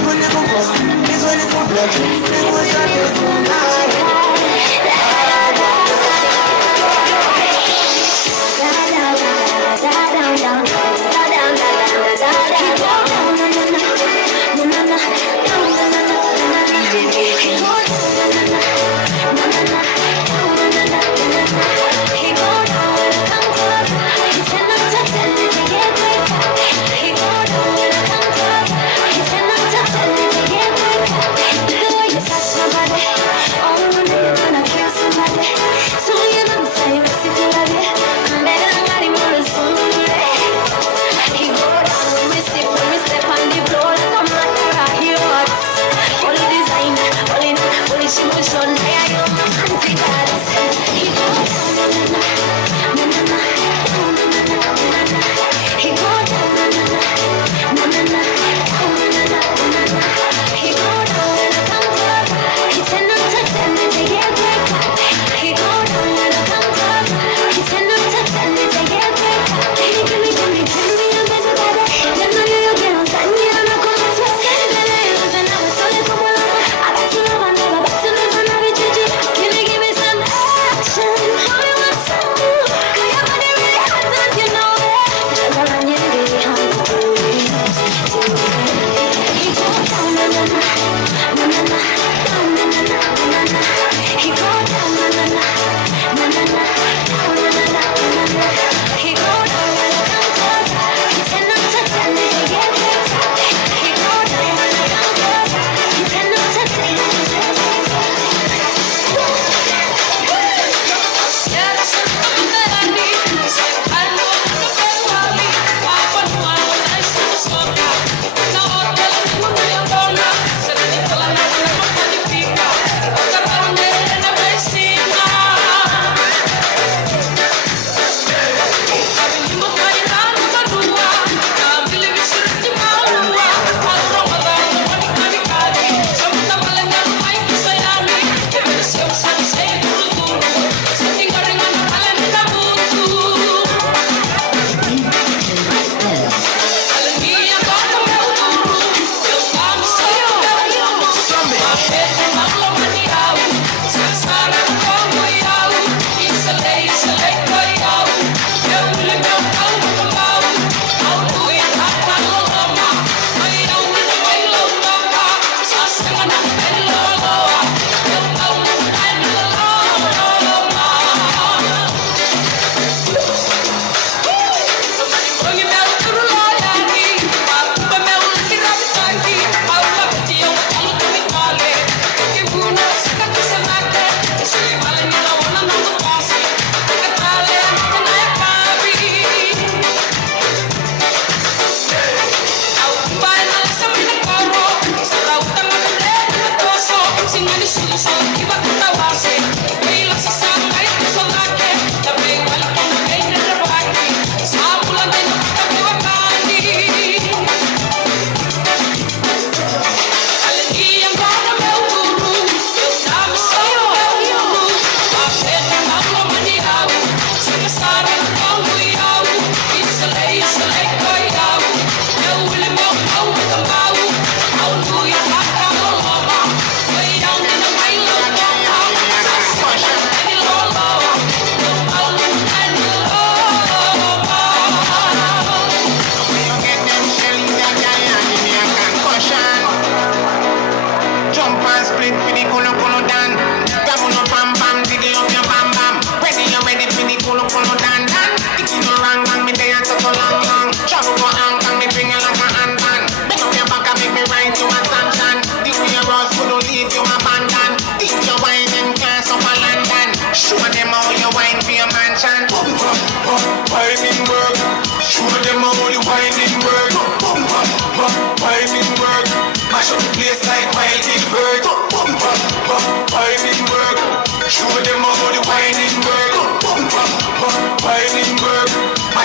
little flex, little flex, little something tonight.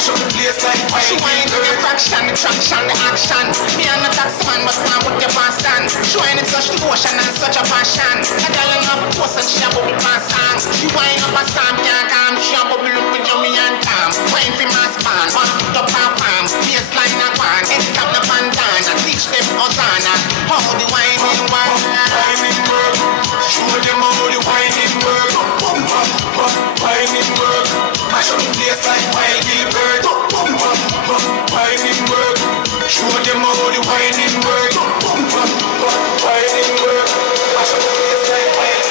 Mash up the place like wild. She whine to the fraction, the traction, the action. Me and the tax man, but now with the past stand. Showing it such devotion and such a passion. A girl in her post and she a bubble past song. She whine up a storm, can't calm. She a bubble up with yummy and calm. Wine for my span, one put up her palm. Baseline a one, head top the bandana. Teach them Hosanna, how the whining work. Whining work, show them how the whining work. Whining work, mash up the place like Wild Gilbert. Whining work, show them how the whining work. Whining work, mash up the place like Wild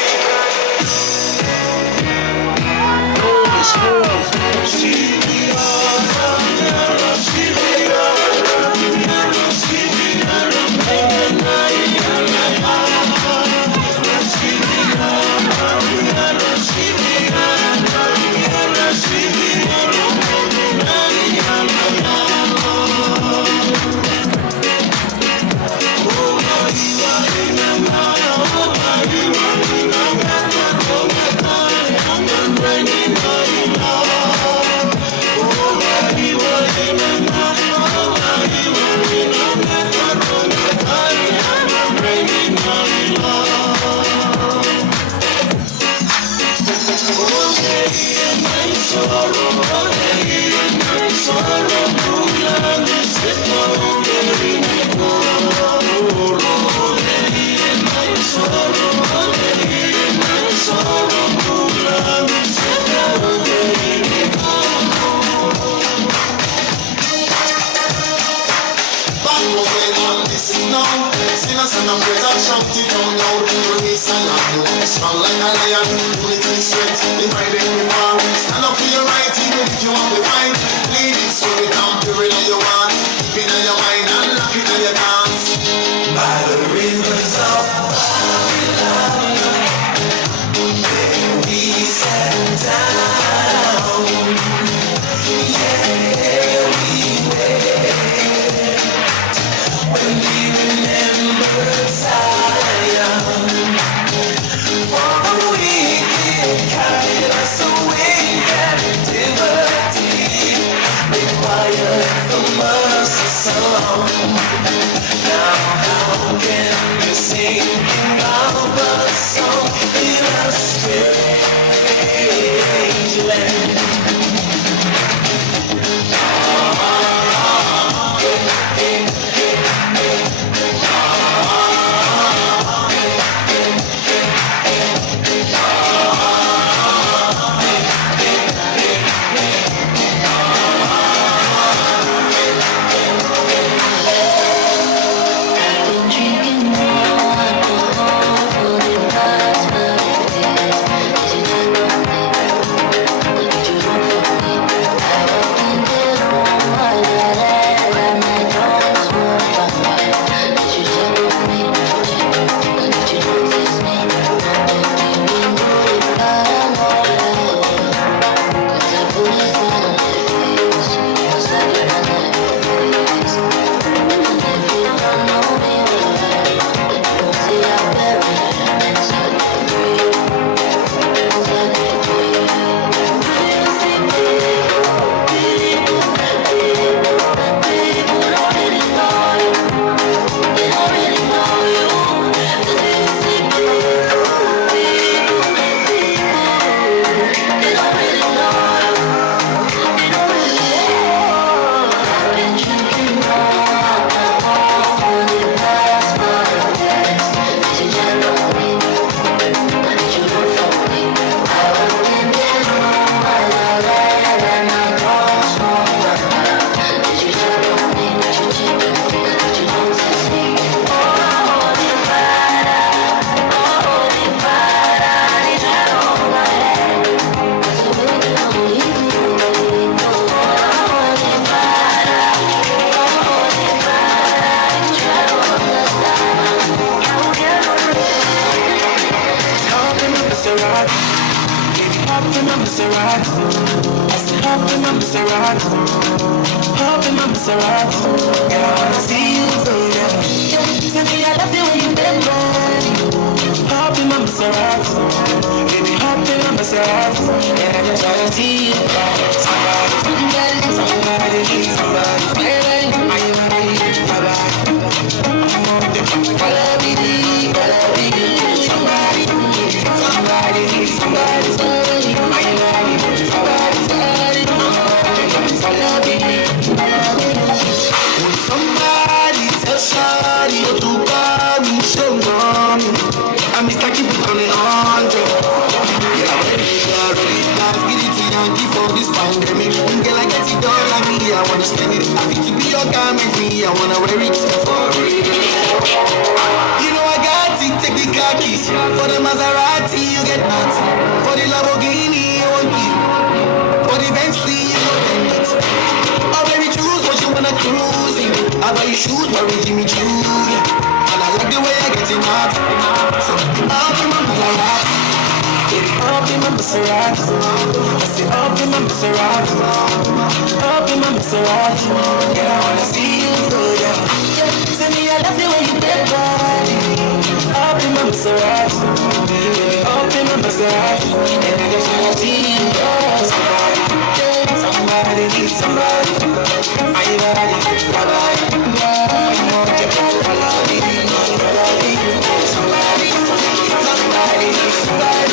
strong like a lion, unity strength, divided we war. Stand up for your right, even if you want to fight. Lead it, swear it down, pure it on your heart. Keep it on your mind and lock it on your hands. By the rivers of Babylon, where we sat down. Yeah, we wait. When we remember Zion. For the wicked carried us away, captivity required from us a song. Now how can we sing of a song in a strange land? Maserati, and I just wanna see you. you to call me, so mommy. I'm Mr. Keep it on the 100. Yeah, ready, let's get it to Yankee for this pandemic. Girl, I get it all on me, I wanna spend it. I feel to be your guy with me, I wanna wear it for real. You know I got it, take the car keys. For the Maserati, you get nothing. For the Lamborghini, you won't give. For the Bentley, you don't it. Oh baby, choose what you wanna cruise in. I buy you shoes, but we give me shoes. And I like the way I get it hot. So I'll be my Maserati. Up in my Maserati, I say up in my Maserati, up in my Maserati. Yeah, I wanna see you go, yeah. Tell me I love the way you get body. Up in my Maserati, up in my Maserati, and I just wanna see you go. Somebody needs somebody. I need somebody. I want you to follow me. Somebody, somebody needs somebody.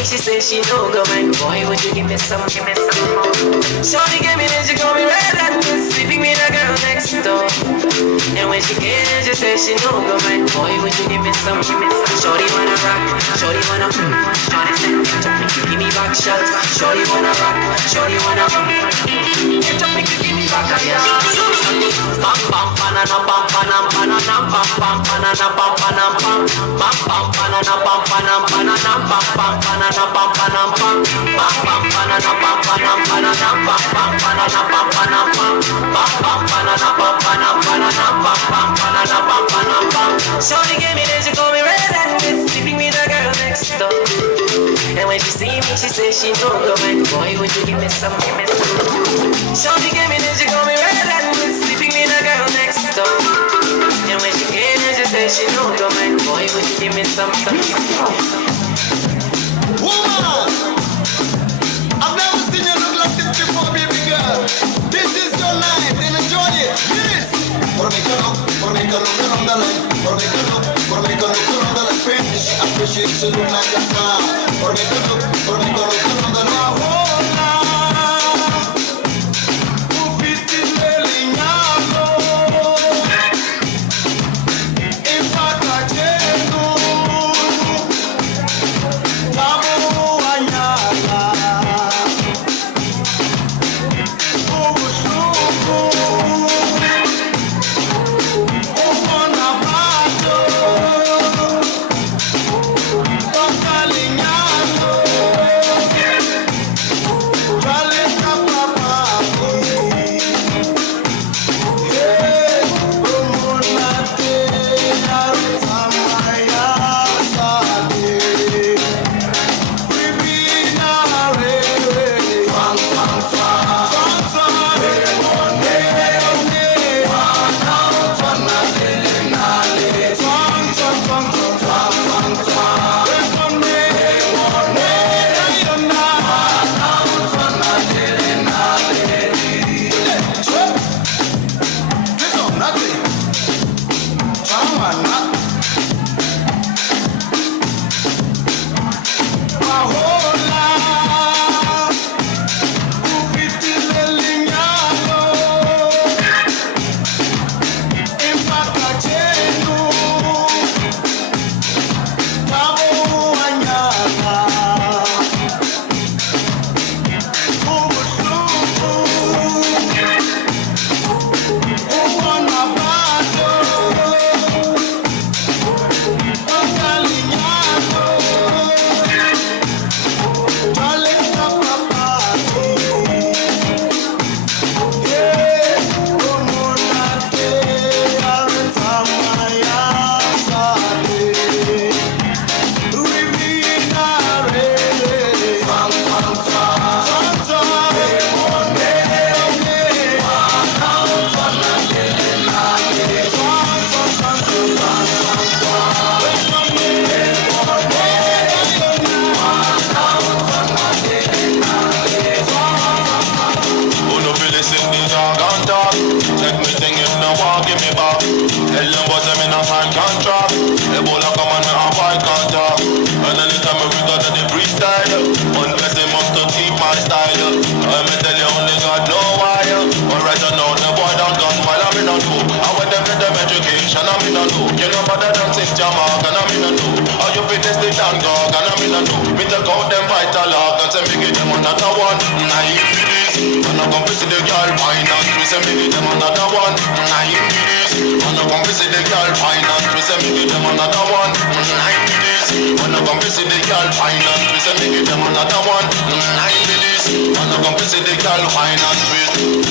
me, she said she no go mind. Boy, would you give me some more? Shorty gave me then she called me red and sleeping with the girl next door. And when she came in, she said she no go mind. Boy, would you give me some? Shorty wanna rock, shorty wanna Shorty said, give me back shot. Shorty wanna rock, shorty wanna get up, give me back a shot. Bam bam banana bam banana banana bam bam banana bam banana bam bam bam banana bam banana banana bam bam banana bam banana bam bam bam banana bam banana banana bam bam banana bam banana bam bam bam banana bam banana banana bam bam banana bam banana bam. Shorty gave me then she called me red and sleeping with the girl next door. And when she see me, she said she no go mind. Boy, would you give me some? Shorty gave me then she called me red and sleeping with the girl next door. And when she came in, she said she no go mind. Boy, would you give me some? Woman, I've never seen you look like this before, baby girl. This is your life, and enjoy it. Yes. For make a look around the line. For make a look around the line. Baby, she appreciates you look like a star. For make a look around the line.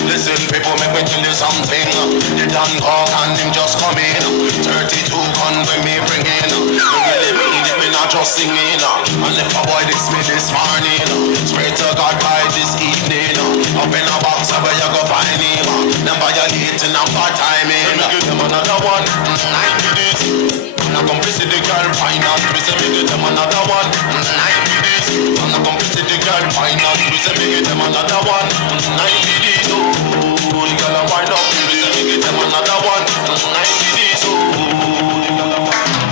Listen, people, make me tell you something. The Dan Hawk and him just come in. 32 gun when me bring in. You really mean it, me not just singing. And if a boy this me this morning, straight to God by this evening. Up in a box where you go find him. Them violating a bad timing. Me give them another one, 9 minutes. I'm gonna visit the girl, find out. We say me give them another one, 9 minutes. I'm gonna visit the girl, find out. We say me give them another one, 9 minutes. Oh, the girl a wind up. We say me give them another one, 9 minutes. Oh, the girl a wind up.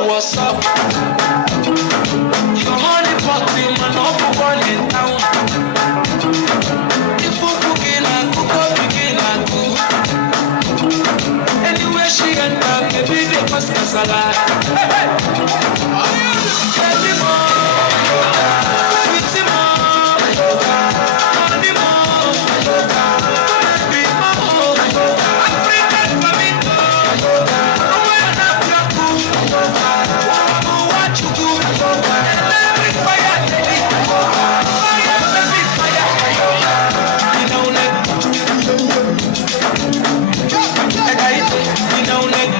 know what's up. Your money party, man, up one in town. If you cooking and cook up, begin and cook. Anywhere she enter, baby, they pass casala. Hey, hey. Baby, sweetie, honey, baby, African flamingo. What you do? Electric fire, baby. Fire, baby, fire. You know that. You know that.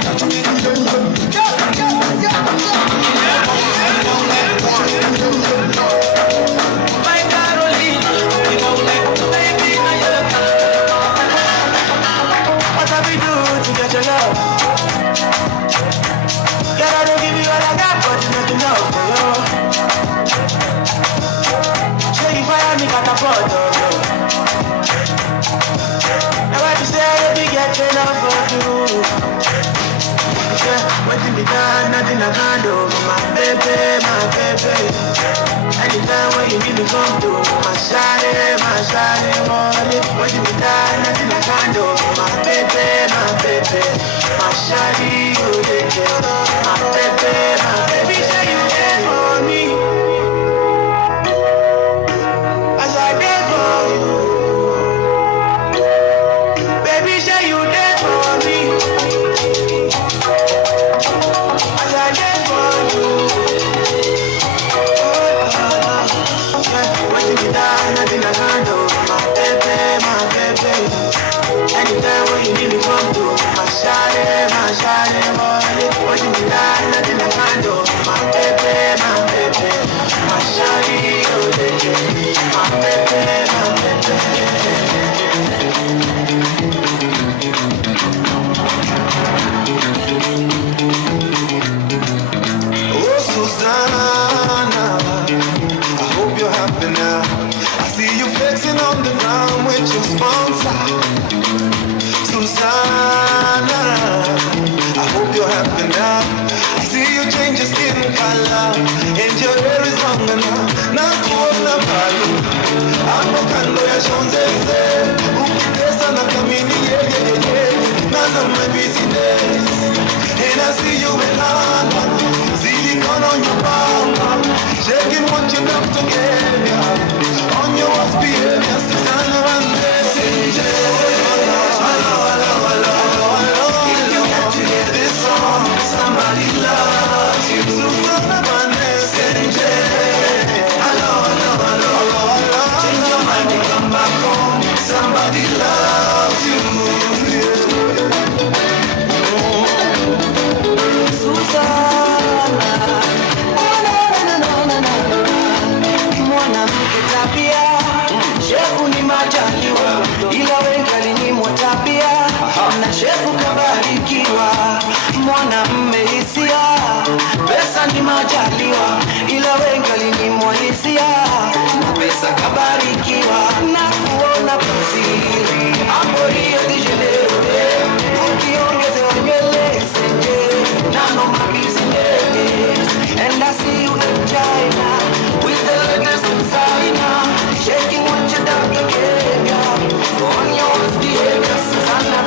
My Carolina, you know that. Baby, what have we do to get your love? Girl, I don't give you all I got, but it's not enough for you. Say you fire me, got a pot of you. Now I just say I don't get enough for you. Yeah, waiting me down, nothing I can't do. My baby, my baby. Anytime when you need me, come to my shawty, money. Waiting me down, nothing I can't do. My baby, my shawty, you take it. My baby, say you there for me. As I there for you. Baby, say you there for me. As I there for you. Waiting me down, nothing I can't do. My baby. Anytime when you need me, come to my shawty, money. Waiting me down, nothing I can't do. My baby. My shawty, you take it. My baby. Oh, Susanna, I hope you're happy now. I see you flexing on the ground with your sponsor. Susanna, I hope you're happy now. I see you change your skin color and your hair is longer now. Now kuona pale, hapo kando ya Champs-Elysees. Ukitesa na kamini none of my business. And I see you in London, silicone on your palm, shaking what you got together. On your worst behavior, Susanna and Messenger. Hello. If you get to hear this song, somebody loves you. Susanna and Messenger. Hello. Change your mind and come back home. Somebody loves you. Mwanamke tabia, shepu ni majaliwa, ila wengi alinyimwa tabia, na shepu kabarikiwa. Mwanamme hisia, pesa ni majaliwa, ila wengi alinyimwa hisia, na pesa kabarikiwa. Na kuona Brazil, hapo Rio de Janeiro, ukiongezewa nywele senje, nano mabusiness. And I see you in China, with the latest designer, shaking what you done together. On your behavior, Susanna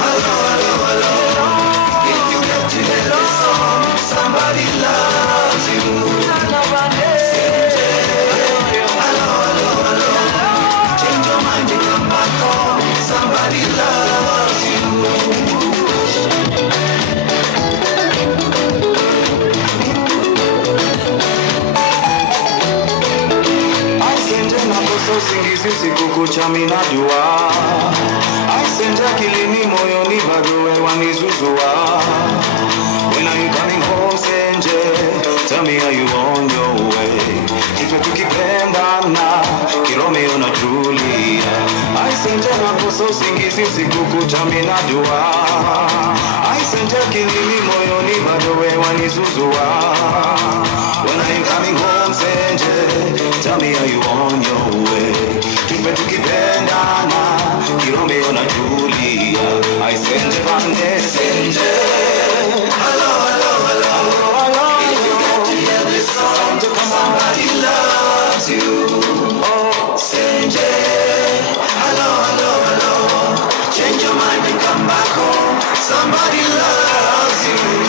Hello. If you get to hear this song, somebody loves you. Susanna Hello. Change your mind and come back home. Somebody loves you. Usingizi usiku kucha minajua, aisenja kilini moyoni bado wewe wanizuzua. When are you coming home Senje? Tell me are you on your way? Ife tukipendana Kiromeo na Julia. Aisenja nakosa usingizi usiku kucha minajua, aisenja kilini moyoni bado wewe wanizuzua. When are you coming home Senje? Tell me are you on your way? Tupe tukipendana Kiromeo na Julia. I send it on this Senje. Somebody loves you. Oh, Senje. Hello, hello, hello. Change your mind and come back home. Somebody loves you.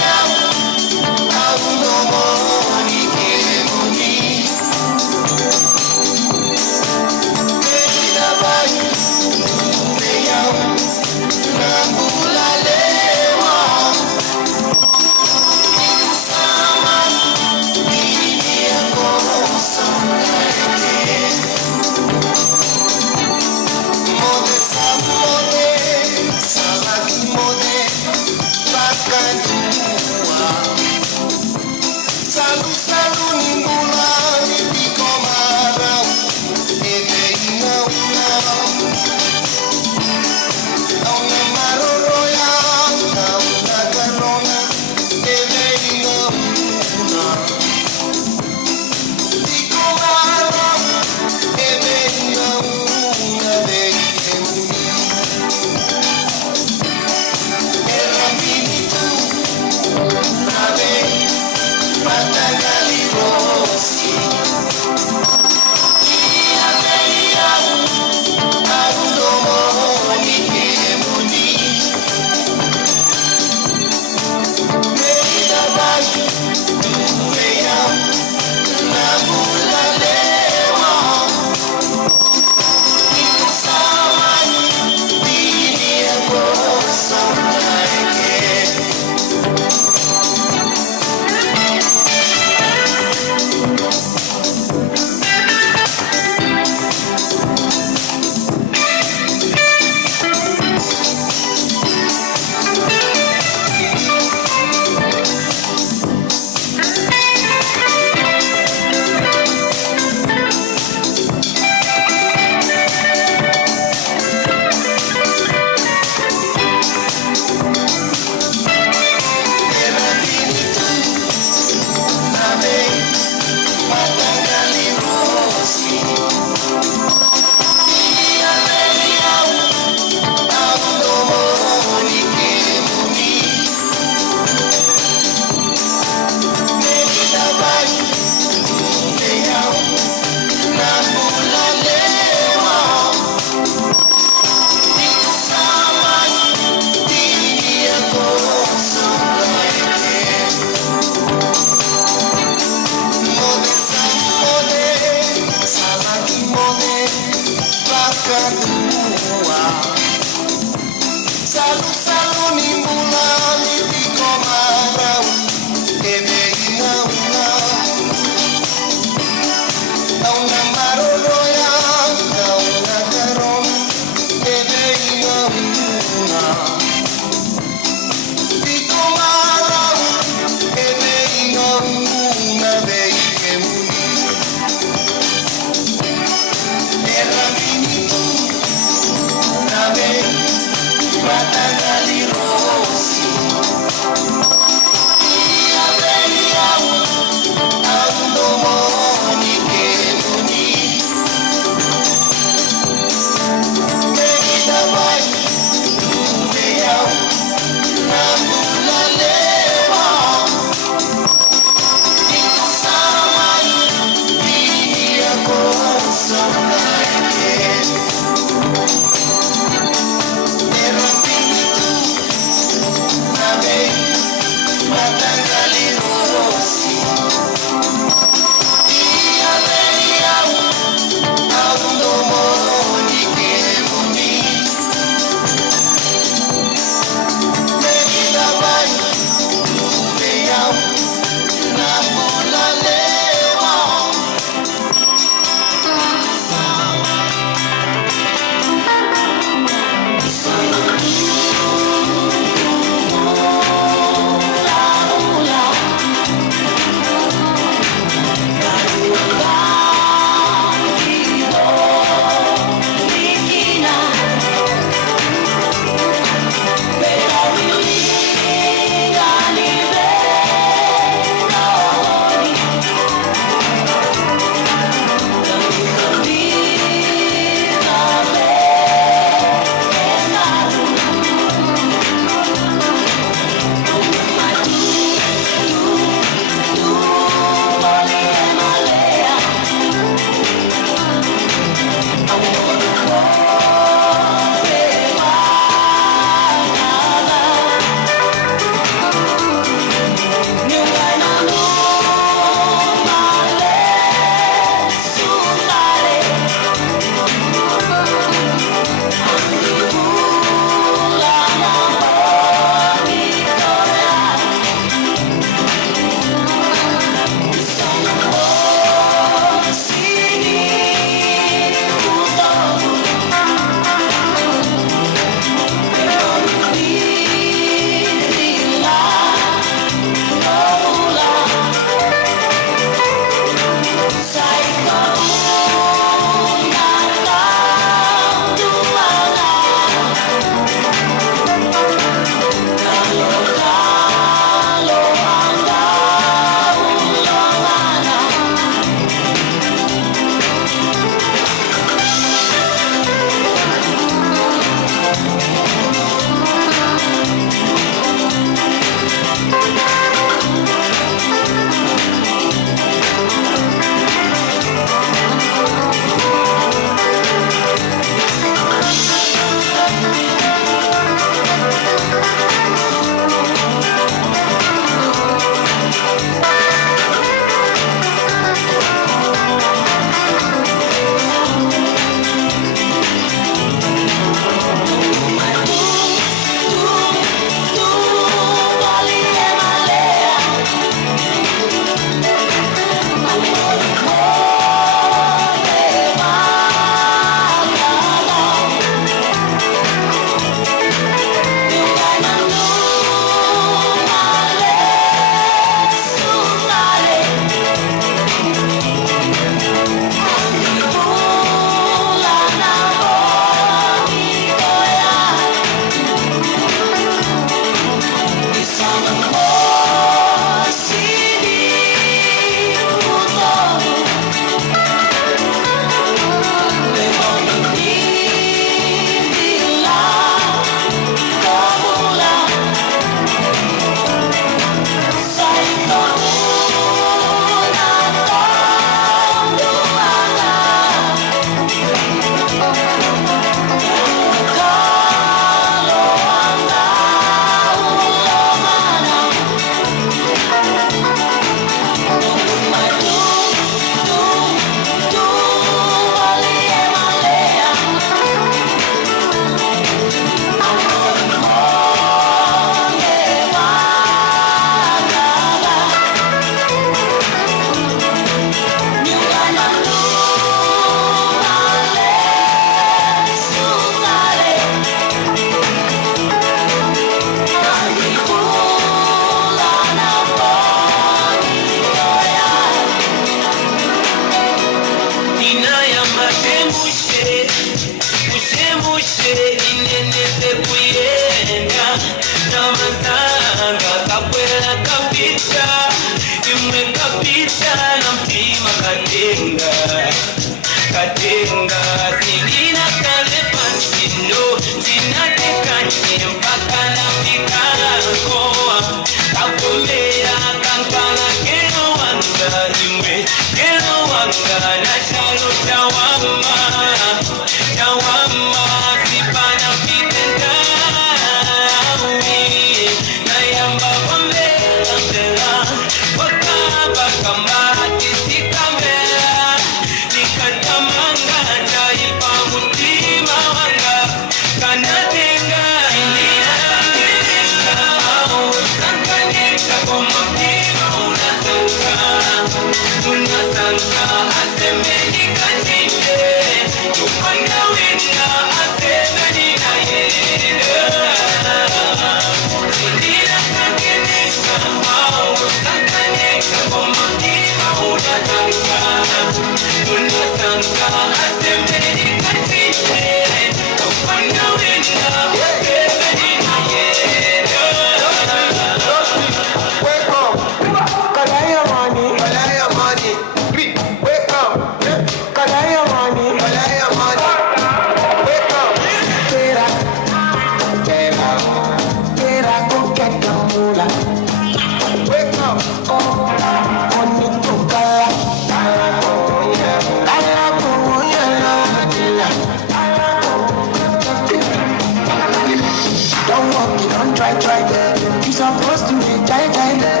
time.